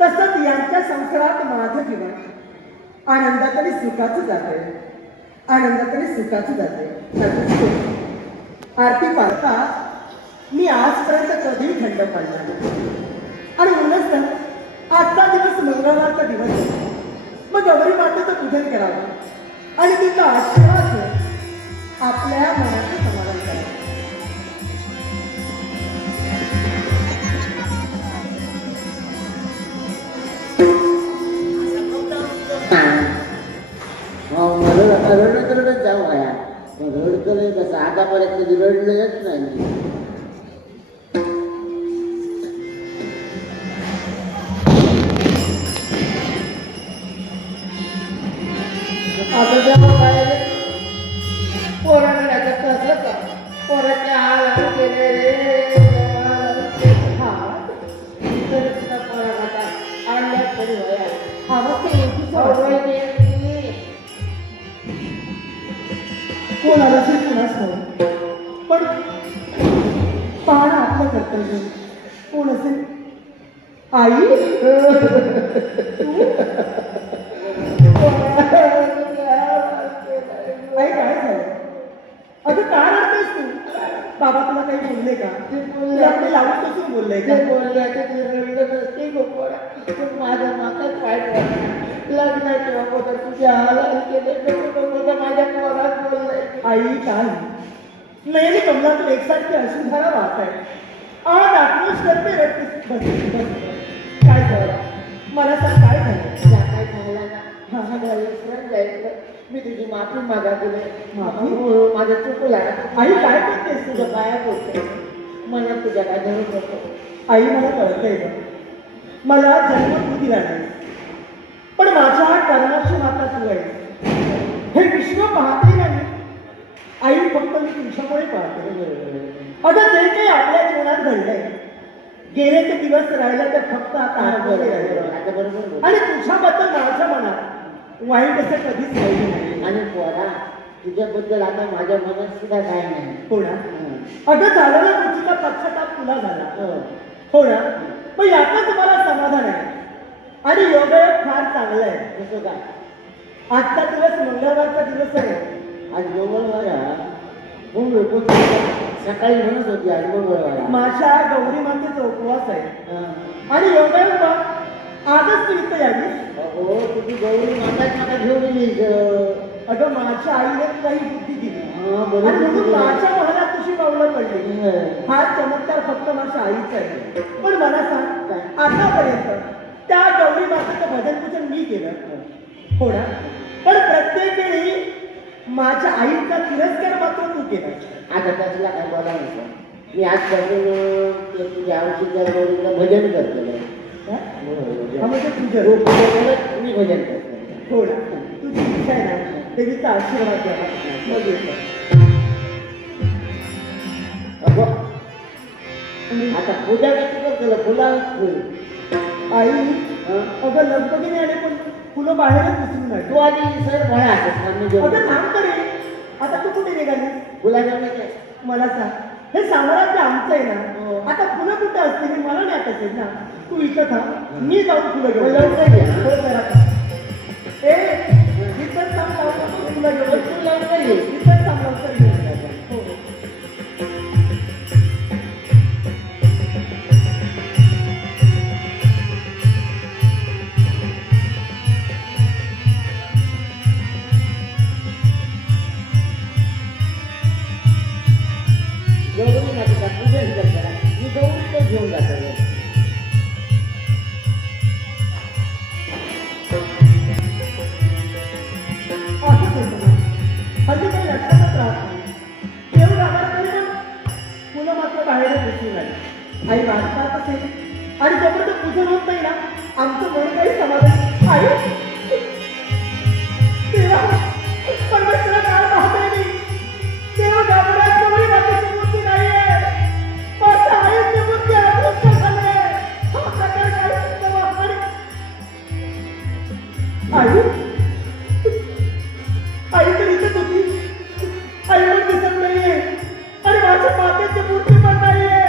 तसंच यांच्या संसारात माझं जीवन आनंदात आणि सुखाचं जाते. आनंदात आणि सुखाचं जाते. आरती पाहता मी आजपर्यंत कधीही थंड पडला नाही. आणि म्हणूनच तर आजचा दिवस मंगळवारचा दिवस आहे. मग गौरी मातेचं पूजन करावं आणि तिचा आशीर्वाद घेऊन आपल्या मनाचं समाधान करावं. रडत जाऊ आया. रडकलंय कसं आतापर्यंत कधी रडलंच नाही. आता जेव्हा पाहिजे पोरांना कसं पोराच्या हाल केले रे. आणल्यात तरी वया कोण आलं असेल कुणाच नाही. पण पाहणं आपलं कर्तव्य. कोण असेल? आई आई काय झालं? अगं काय रडतेस तू? बाबा तुला काही बोलले का? ते आपले लावून कसून बोलले का? माझ्या मागच काय लग्नाच्या अगोदर तुझ्या हालात केले माझ्या पोरात बोलले. आई काय नयनी कमलातून एकसारखी अश्रुधारा वाहत आहे. आज आक्रोश करते रडतेस. काय झालं? मला सांग काय झालं? ज्या काय झाला ना मला विसरून जायचं. मी तुझी माफी मागायला माफी? माझं चुकला. आई काय करतेस तुझ्या तुझं? पाया बोलते मला तुझ्या काय जरूर होतो. आई मला कळतंय ग. मला जन्म तू दिला नाही. पण माझ्या कर्णाची माता तू आहे हे विश्व पाहते नाही. आई फक्त मी तुझ्यामुळे पाहते. आता जे काही आपल्या जीवनात घडलंय गेले ते दिवस राहिले तर फक्त आता आठवले राहिले. आता बरोबर बोल. आणि तुझ्याबद्दल माझ्या मनात वाईट असं कधीच राहिलं नाही. आणि पोरा तुझ्याबद्दल आता माझ्या मनात सुद्धा काय नाही. हो ना. अगं झालेला गोष्टीचा पश्चाताप तुला झाला. हो. हो ना. पण यातच तुम्हाला समाधान आहे. आणि योगायोग फार चांगला आहे. कसं काय? आजचा दिवस मंगळवारचा दिवस आहे. आज मंगळवार आहे. हो लोक सकाळी म्हणत होती आज मंगळवार आहे. माझ्या गौरी मातेचा उपवास आहे. हा. आणि योगायोग बघ, आजच तू इथं यावी. अहो तुझी गौरी माताच मला घेऊन येईल. अगं माझ्या आईने काही बुद्धी दिली हा, आणि बरोबर म्हणून दिली. माझ्या मनात तुझी पावलं पडली. हं. हा चमत्कार फक्त माझ्या आईचा आहे. पण मला सांग काय? आतापर्यंत त्या गौरी मातेचं भजन पूजन मी केलं हो ना. पण प्रत्येक वेळी माझ्या आईचा तिरस्कार मात्र तू केला. आता त्याला काय बोलायचं. मी आजपासून ते तुझ्या आवडीच्या गौरीला भजन करतो. हा? हा म्हणजे तुझं मी भजन करतो. हो ना. तुझी इच्छा आहे ना देवीचा आशीर्वाद द्यावा. मग येतो. अगं, आता पूजा कशी करतो फुला फुल. आई हं? अगं लगबगीने आले पण फुलं बाहेरच दिसून तू नाही. आधी सर भळा अगं थांब करे. आता तू कुठे निघाली? फुलाच्या मध्ये मला सांग हे साम्राज्य आमचं आहे हो. ना. आता फुलं कुठं असतील हे मला नाही असेल ना. तू इथं थांब मी जाऊन फुलं घेऊन लवकर ये. हो जरा थांब. ए इथंच थांब लावून फुलं घेऊन तू लवकर ये. इथंच थांब लवकर घेऊन जा. हो हो. गौरी मातेचा पूजन करताना मी गौरीला घेऊन जातो. असंच होतं ना. हल्ली काही लक्षातच राहत नाही. देव गावात तरी पण फुलं मात्र बाहेरच दिसून आली. आई वाट पाहत असेल आणि जोपर्यंत पूजन होत नाही ना आमचं मन काही समाधान. आई देवा परमेश्वरा काय पाहतोय मी. देव गावात गौरी मातेची मूर्ती नाहीये. माझ्या आईची मूर्ती अदृश्य झाली. हा प्रकार काय सुचवा. आणि आई तर इथेच होती. आई पण दिसत नाहीये आणि माझ्या मातेची मूर्ती पण नाहीये.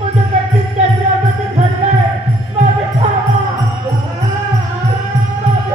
माझं नक्कीच काहीतरी अगदी घडलंय. माझे बाबा. माझे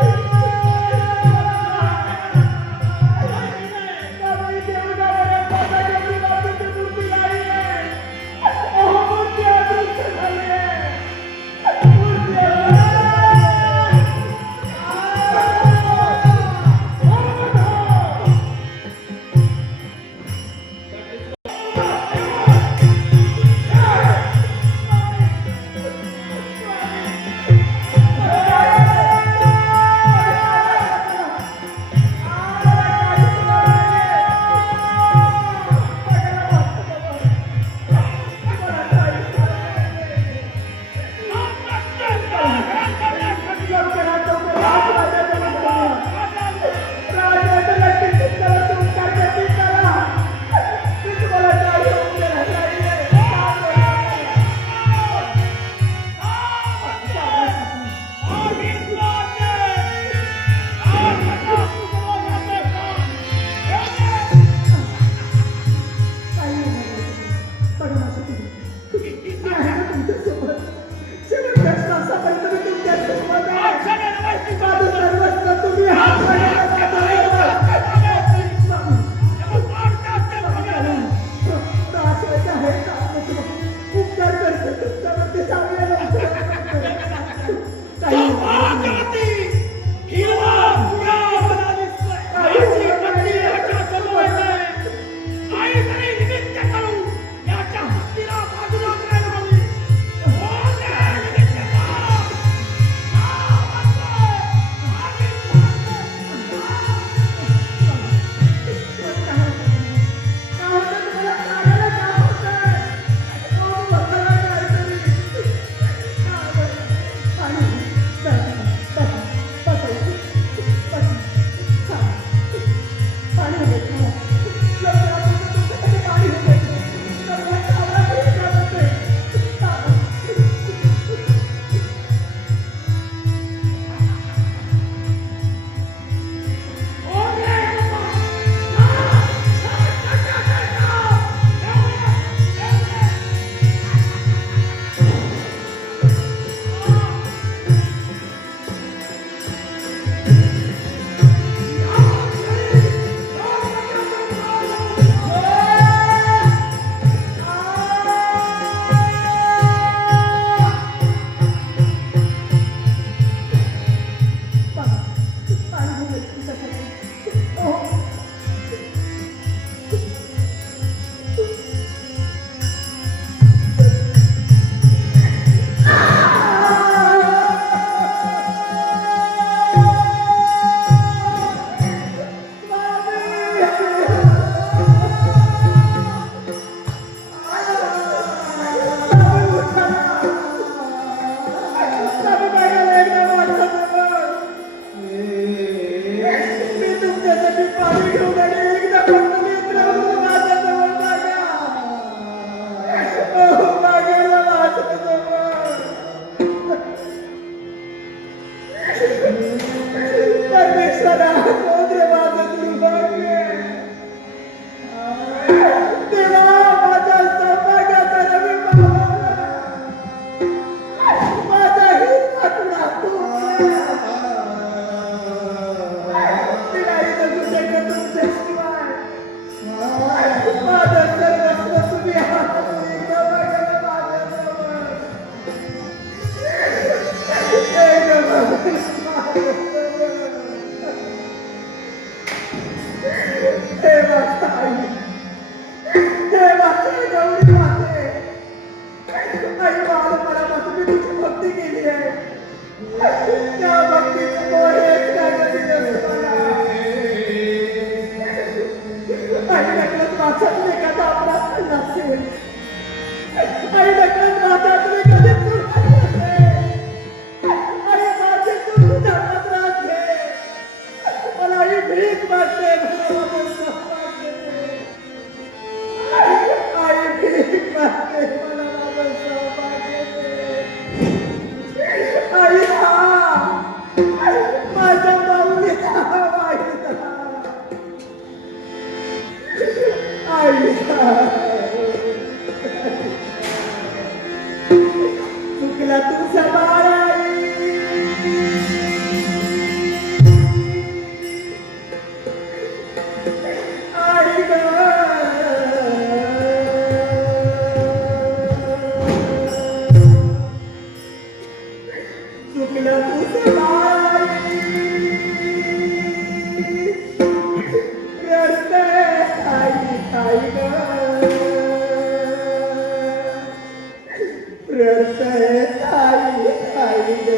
हे माझ्या आई, हे माझ्या गौरी माते, आई मला तुम्ही तुझी भक्ती केली आहे, त्या भक्तीचं कोण हेच काय दिलं मला. आई नकलत माझ्यातून एखादा अपराध नसेल, आई नकलत माझ्यातून एखादी चूक नसेल, आई माझी चूक तुझ्या पत्रात घे, मला ही भीक वाटते, आई भीक वाटते, मला माझं सौभाग्य दे. आई हा माझ्या माऊलीचा वाईचा आई चुकला तुझा बाळाई, आई ग चुकला तुझा बाळाई, रडते आई आई ग रडते आई आई ग.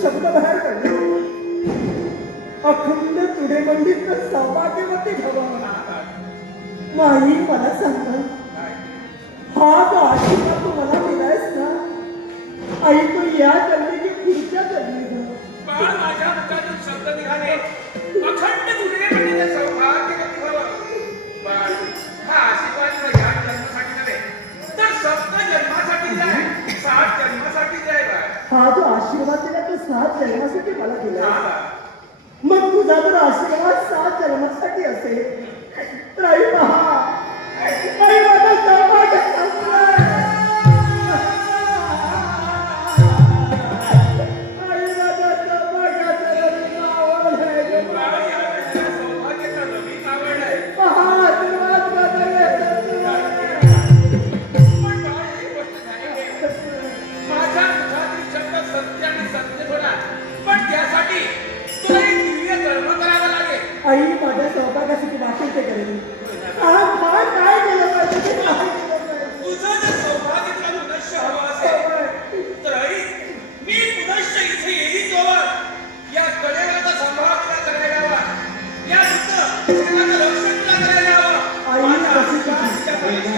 शब्द बाहेर काढले, अखंड तुडे मंडित सौभाग्यवती भव. माई मला सांगा, हा जो आशीर्वाद तू मला दिलायस ना आई, तू या जन्मी की पुढच्या जन्मी ग. बाळ माझ्या मुखातून शब्द निघाले, अखंड तुझे म्हणजे सौभाग्यवती भव. बाळ हा आशीर्वाद तुला या जन्मासाठी नव्हे तर सप्त जन्मासाठी दिलाय, 7 जन्मासाठी दिलाय बाळ. हा जो आशीर्वाद दिला तो 7 जन्मासाठी मला दिला. मग तुझा जर आशीर्वाद 7 जन्मासाठी असेल तर आई पहा, आई माझा सौभाग्य संपलंय. आई माझ्या सौभाग्याचं रंग आवडलंय. बाळ यावेळेला सौभाग्याचं नवीन आवडलंय. पहा आशीर्वाद बदलले. पण बाळ एक गोष्ट झाली आहे, माझ्या मुखातील शब्द सत्य आणि सत्य होणार, पण त्यासाठी तुला एक दिव्य कर्म करावं लागेल. आई माझ्या सौभाग्यासाठी वाटेल ते करेल. मला काय केलं पाहिजे ते काय केलं पाहिजे. तुझं जर सौभाग्य तुला पुनश्च हवं असेल तर आई मी पुनश्च इथे येईन तोवर या कडेवरचा सांभाळ तुला करायला हवा, या वृत्त सेवाचं रक्षण तुला करायला हवं. आई माझा कशी आशीर्वाद त्या पाहिजे.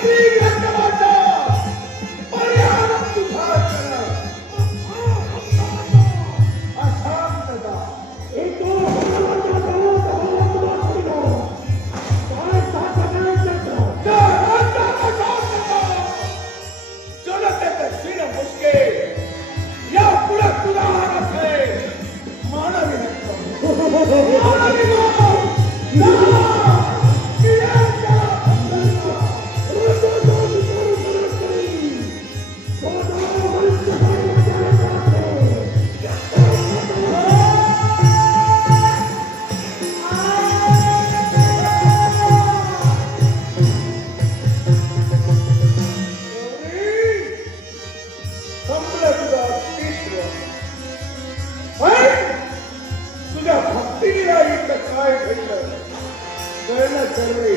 सावित्री ग्रंथवाचा पर्याय तुझा करा. अशांतता जनतेचे शिर मुसके या पुढे तुला असे मानवी मानवी संपलं तुझं अस्तित्व. पण तुझ्या भक्तीला इथं काय घडलं कळलं सर्वे.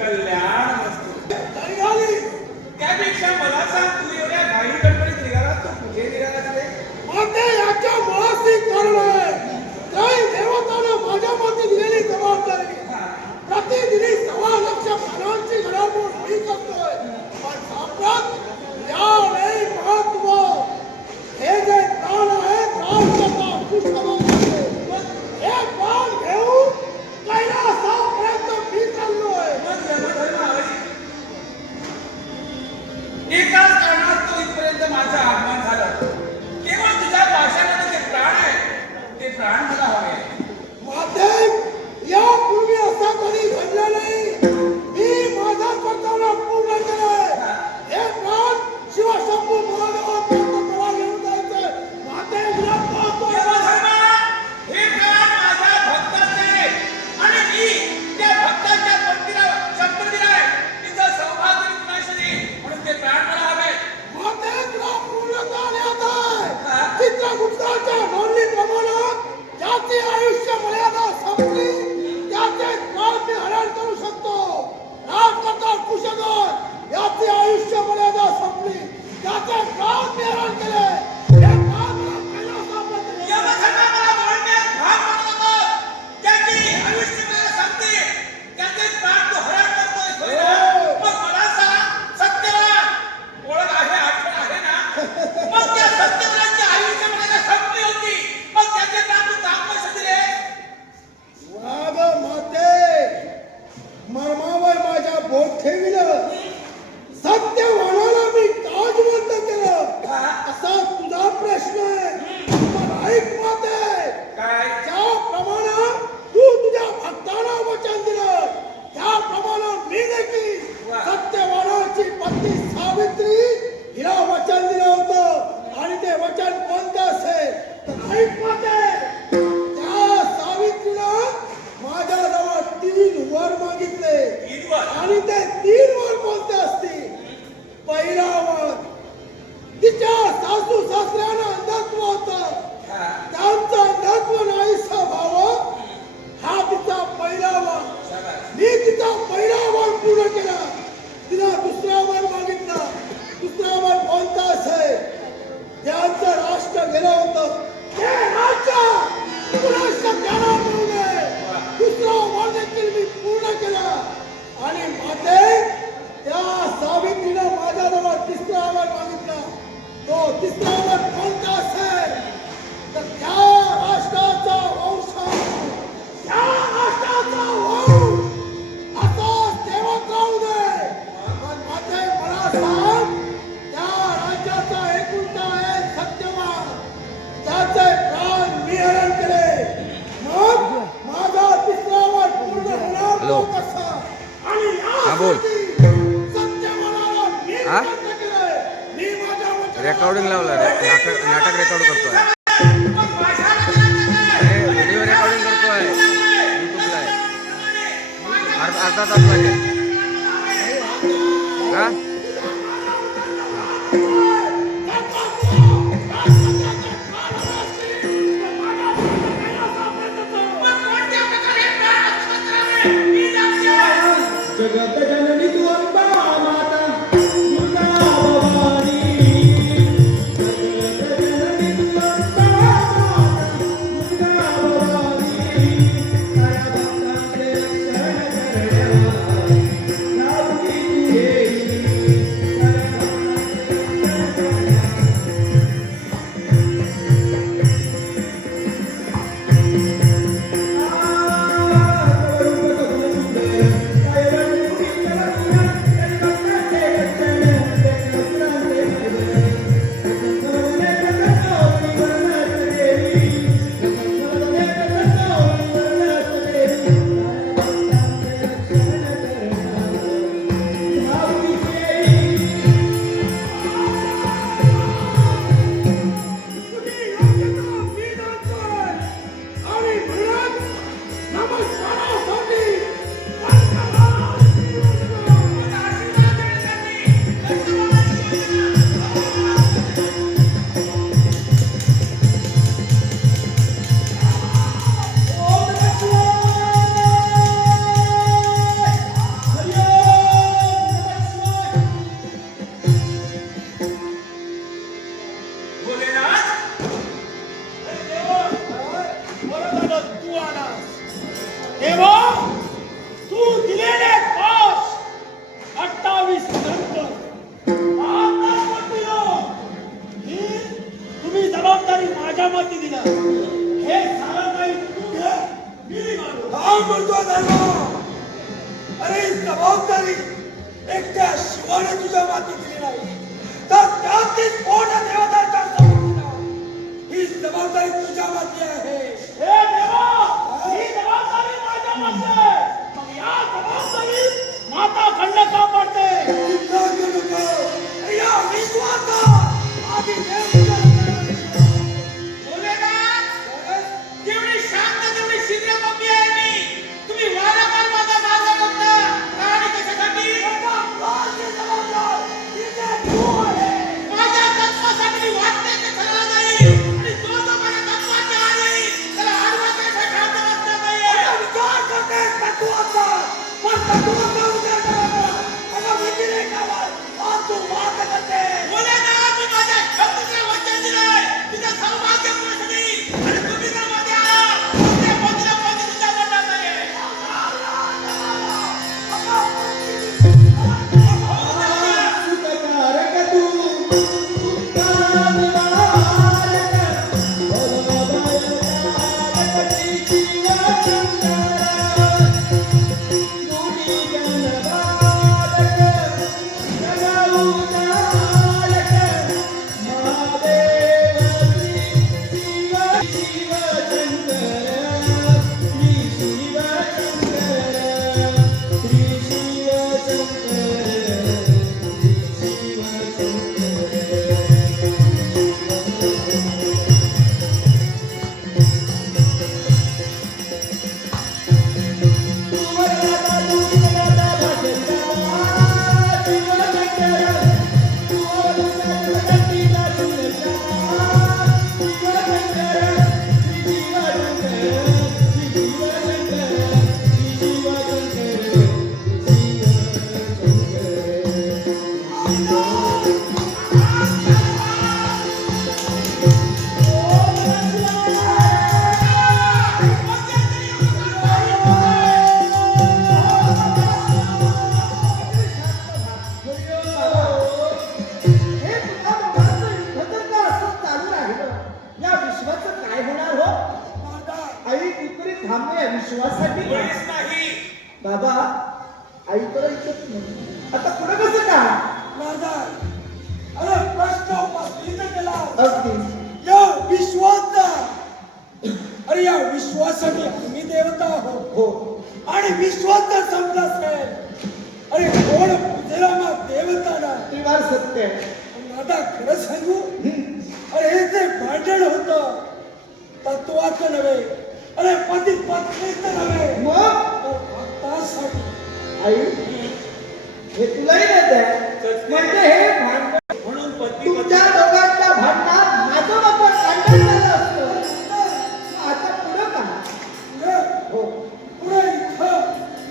कल्याण असतो. त्यापेक्षा मला सांग, तू एवढ्या घाई गडबडीत निघाला, तू कुठे निघालास रे? प्रतिदिनी 1.25 लाख प्राणांची घडामोड मी करतोय. पण साम्राट यावेळी महत्व हे जे प्राण आहेत राष्ट्राचा पुष्कळाचे हे प्राण घेऊन कैलासापर्यंत मी चाललोय. मग यमधर्म हवी. एकाच कारणास्तव इथपर्यंत माझं आगमन झालं. केवळ तुझ्या भाषणामध्ये जे प्राण आहे ते प्राण मला हवे आहेत. माते यापूर्वी असा कधी घडलं नाही. मी माझा कर्तव्य पूर्ण केलंय. हे प्राण शिवशंभू महादेवापर्यंत मला घेऊन जायचंय. माते विरोध पाहतोय. यमधर्म, हे प्राण माझ्या भक्ताचे आणि मी त्या भक्ताच्या पंक्तीला शब्द दिलाय. तिचं सौभाग्य विनाशनी म्हणून ते प्राण मला हवे. माते तुला पूर्णता आल्यात आहे. चित्रगुप्ताच्या नोंदणीप्रमाणे ज्याचे आयुष्य मर्यादा संपली त्याचे प्राण मी हरण करू शकतो. राजकर्ता कुशधर याचे आयुष्य मर्यादा संपली त्याचे प्राण मी हरण केले. हे प्राण मला कैलासापर्यंत नेले. यमधर्म, मला बोलण्यात भाग पडू नको. त्याची आयुष्य मला सांगते, त्याचे प्राण तू हरण करतोय होय ना? मग मला सांग, सत्यवान ओळख आहे, आठवण आहे ना? मग त्या सत्यवानाची आयुष्य मला संपली होती, मग त्याचे प्राण तू काम कसे दिले? वाघ माते मर्मावर माझ्या बोट ठेविलं. सत्यवानाला मी ताजबंद केलं असा तुझा प्रश्न आहे. पण ऐक माते, काय? ज्याप्रमाणे तू तुझ्या भक्तांना वचन दिलं त्याप्रमाणे मी देखील सत्यवानाची पत्नी सावित्री हिला वचन दिलं होतं. आणि ते वचन कोणतं असेल तर ऐक माते, त्या सावित्रीनं माझ्याजवळ 3 वर मागितले. ईदवर. आणि ते 3 वर कोणते असतील? पहिला वर, तिच्या सासू सासऱ्यानं अंधत्व होतं. त्यांचं अंधत्व नाहीसं व्हावं हा तिचा पहिला वर. मी तिचा पहिला वर पूर्ण केला. तिला दुसरा वर मागितला. दुसरा वर कोणता असेल? ज्यांचं राष्ट्र गेलं होतं ते राज्य पुन्हा त्याला मिळू नये. दुसरा वर देखील मी पूर्ण केला. आणि माते त्या सावित्रीनं माझ्याजवळ तिसरा वर मागितला. तो तिसरा वर कोणता असेल तर त्या राष्ट्राचा वंश, त्या राष्ट्राचा वंश असा सेवक राहू दे. पण माते मला सांग त्या राज्याचा एकुलता एक सत्यवान त्याचे प्राण निहरण केले मग माझा तिसरा वाट पूर्ण होणार तो कसा आणि यासाठी सत्यवानाला मी बंद केलंय. मी माझ्या वचनाला रेकॉर्डिंग लावलं नाटक रेकॉर्ड करतोय व्हिडिओ रेकॉर्डिंग करतोय युट्यूबला आहे अर्धा तास लागेल हा जगत जननी तू अंबा माता दुर्गा भवानी जगत जननी तू अंबा माता दुर्गा भवानी साऱ्या भक्तांचे रक्षण करणारी नावती तू येई साऱ्या भोलेनाथ तू आलास तेव्हा तू दिलेले पास 28 नंतर आता म्हटलं ही तुम्ही जबाबदारी माझ्या माती दिला हे सारं काही तू घे मी मारू हा म्हणतो धर्म अरे ही जबाबदारी एकट्या शिवाने तुझ्या माती दिली नाही तर त्यातील पोट देवताच्या समोर दिला. ही जबाबदारी तुझ्या माती आहे हे देवा ही जबाबदारी माझ्या माती आहे मग या जबाबदारीत माता खंड का पडते या विश्वाचा आधी भोलेनाथ तेवढी शांत तेवढी शीघ्र कमी आहे मी तुम्ही वारंवार माझा मार्ग बघता का आणि कशासाठी माझ्या तत्वासाठी मी वाटण्याचं ठरवलं नाही आणि जो जो माझ्या तत्वाचे आहे त्याला आडवायचं शांत बसणार नाही विचार करते तत्वाचा पण तत्वाचा विचार करावा अगं व्यतिरेकावर आज तू वाद करते भोलेनाथ मी माझ्या शब्दाचं वचन दिलंय तुझं सौभाग्य पूर्ण नाही आणि तुम्ही जर मध्ये आला त्या पोतीला पोती सुद्धा बनणार नाही विश्वासाठी मुळीच नाही बाबा आई तर ऐकत नाही आता पुढे कसं का माझा विश्वास जर संपला असेल, अरे कोण पूजेला मग देवताला. ती बार सत्य आहे. आता खरं सांगू, अरे हे जे भांडण होतं तत्वाचं नव्हे, अरे पती पत्नीचं नव्हे, मग तर भक्तासाठी. आई हे तुलाही येत आहे. म्हणजे हे भांडण म्हणून पती तुमच्या दोघांच्या भांडणात माझं मत खंडन झालं असतं. आता पुढं का? पुढे हो पुढे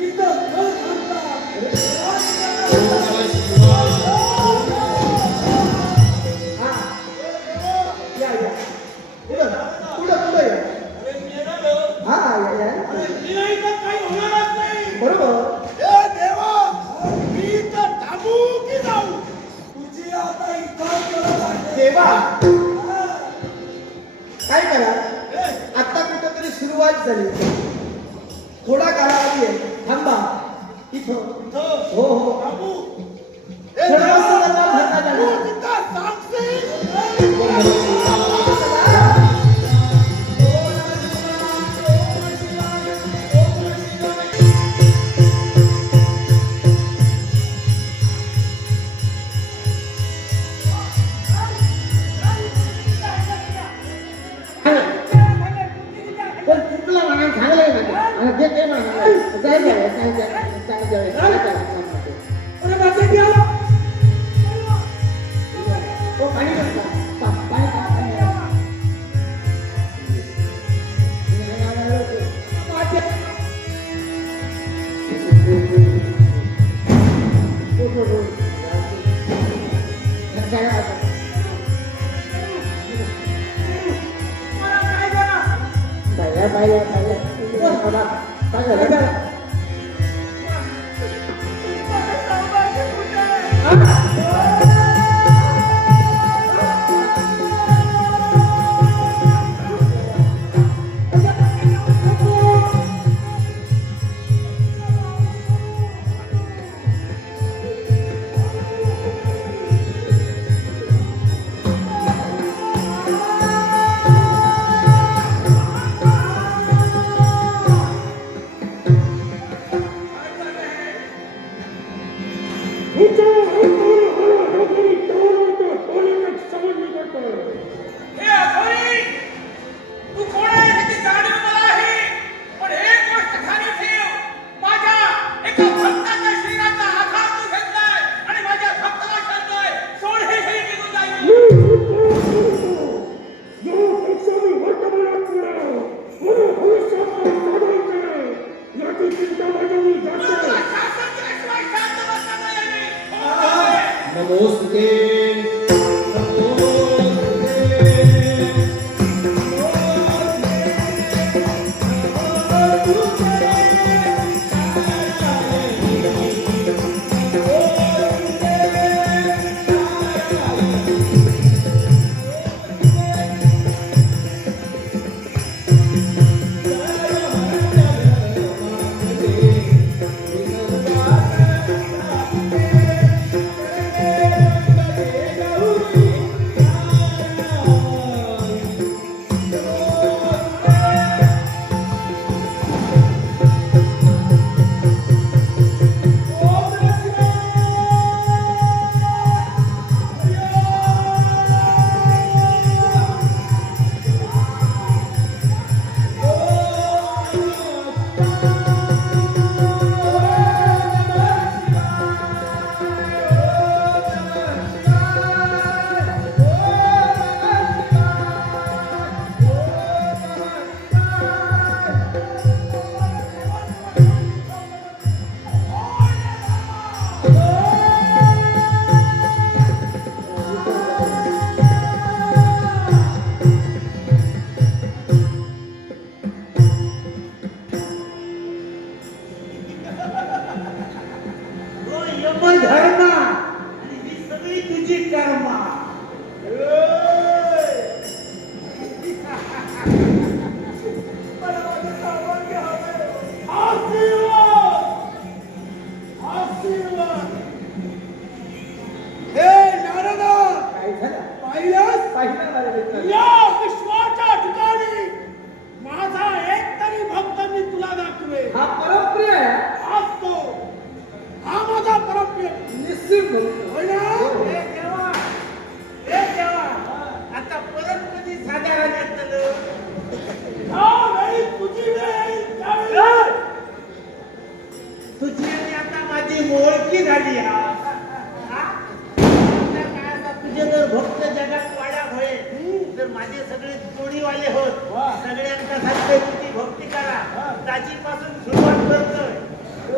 इथं न थांबता हा या या पुढं पुढं पुढं या. अरे मेलं. हा या या अरे मी नाही तर काही होणारच नाही. बरोबर. हे देवा, मी तर थांबू की जाऊ? तुझी आता इथं गरज आहे. देवा हा. काय करा आता कुठेतरी सुरुवात झाली. थोडा कालावधी आहे. थांबा इथं. इथं हो हो थांबू. सर्व भरता तू झाला. तिथं सांगशील. पण चुकलं म्हणा चांगलं म्हणा ते ते म्हणा जाय जाय जाय जाय जाय अरे माझे गेला. हो पाणी करता पाणी हे अघोरी, तू कोण आहे याची जाणीव मला आहे. पण एक गोष्ट ध्यानात ठेव, माझ्या एका भक्ताच्या शरीराचा आधार तू घेतलाय आणि माझ्या भक्ताला सांगतोय सोड हे शरीर निघून जाईल. तुला शासन केल्याशिवाय शांत बसणार नाही आम्ही. नमोस्तुते धर्म आणि ही सगळी तुझी कर्मा. हे नारदा, काय झालं? पाहिलंस? पाहिलं बरं. या विश्वाच्या ठिकाणी माझा एक तरी भक्त मी तुला दाखवे. हा परमप्रिय आहे. माझा परमप्रिय निश्चित म्हणतो होय ना हे देवा, हे देवा, आता परत कधी साधारण येतलं? त्यावेळी तुझी वेळ येईल, त्यावेळी तुझी आणि आता माझी ओळखी झाली हा. हा? आता काय आता तुझे जर भक्त जगात वाड्या होईल तर माझे सगळे जोडीवाले होत सगळ्यांच्या सारखे तुझी भक्ती करा. ताजीपासून सुरुवात करतोय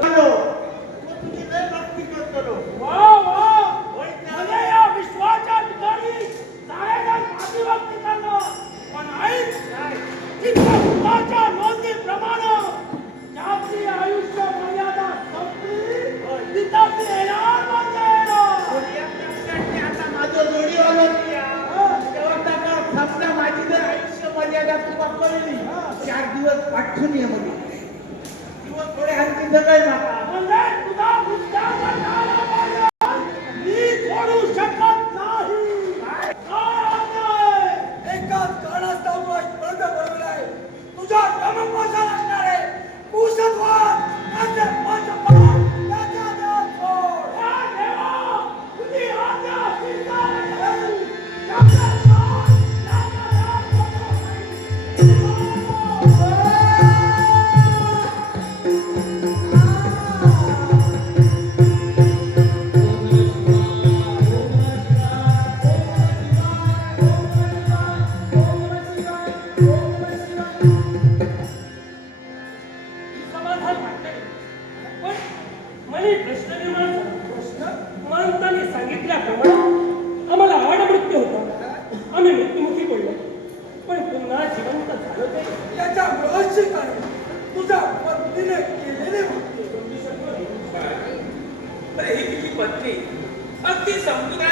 हॅलो, तो तुझी लय भक्ती करतो. वा वा होय ना? मला या विश्वाच्या ठिकाणी जायला माझी भक्ती करणं पण ऐक काय? तिथं तुझ्या नोंदीप्रमाणे ज्याची आयुष्य मर्यादा संपली तिथं ती येणार म्हणजे येणार. कोणी एक लक्षात ठेव, आता माझं जोडीवाला मी आहे. तेव्हा त्याला समजा माझी जर आयुष्य मर्यादा तुला कळली 4 दिवस पाठवून ये मध्ये दिवस थोडे आणखी जगाय माका. म्हणजे तुझा मुद्द्याचा नारा माझ्या मी सोडू शकत नाही. काय अन्याय? एकाच कारणास्तव तू एक बंद बनवलाय. तुझ्या धर्मपाशा लागणार आहे. कुसत्वाद, त्याचे पंचपाप, त्याच्या देवात सोड. या देवा, तुझी आज्ञा स्वीकार करेल. त्याचे नाम, त्याच्या देवात समाधान वाटले पण मला प्रश्न निर्माण झाला. महंतांनी सांगितल्याप्रमाणे आम्हाला मृत्यू होता. आम्ही मृत्युमुखी पडलो पण पुन्हा जिवंत झालो ते याच्या रहस्य काय? तुझ्या पत्नीने केलेले भक्ती. अरे ही तुझी पत्नी अगदी समुद्रात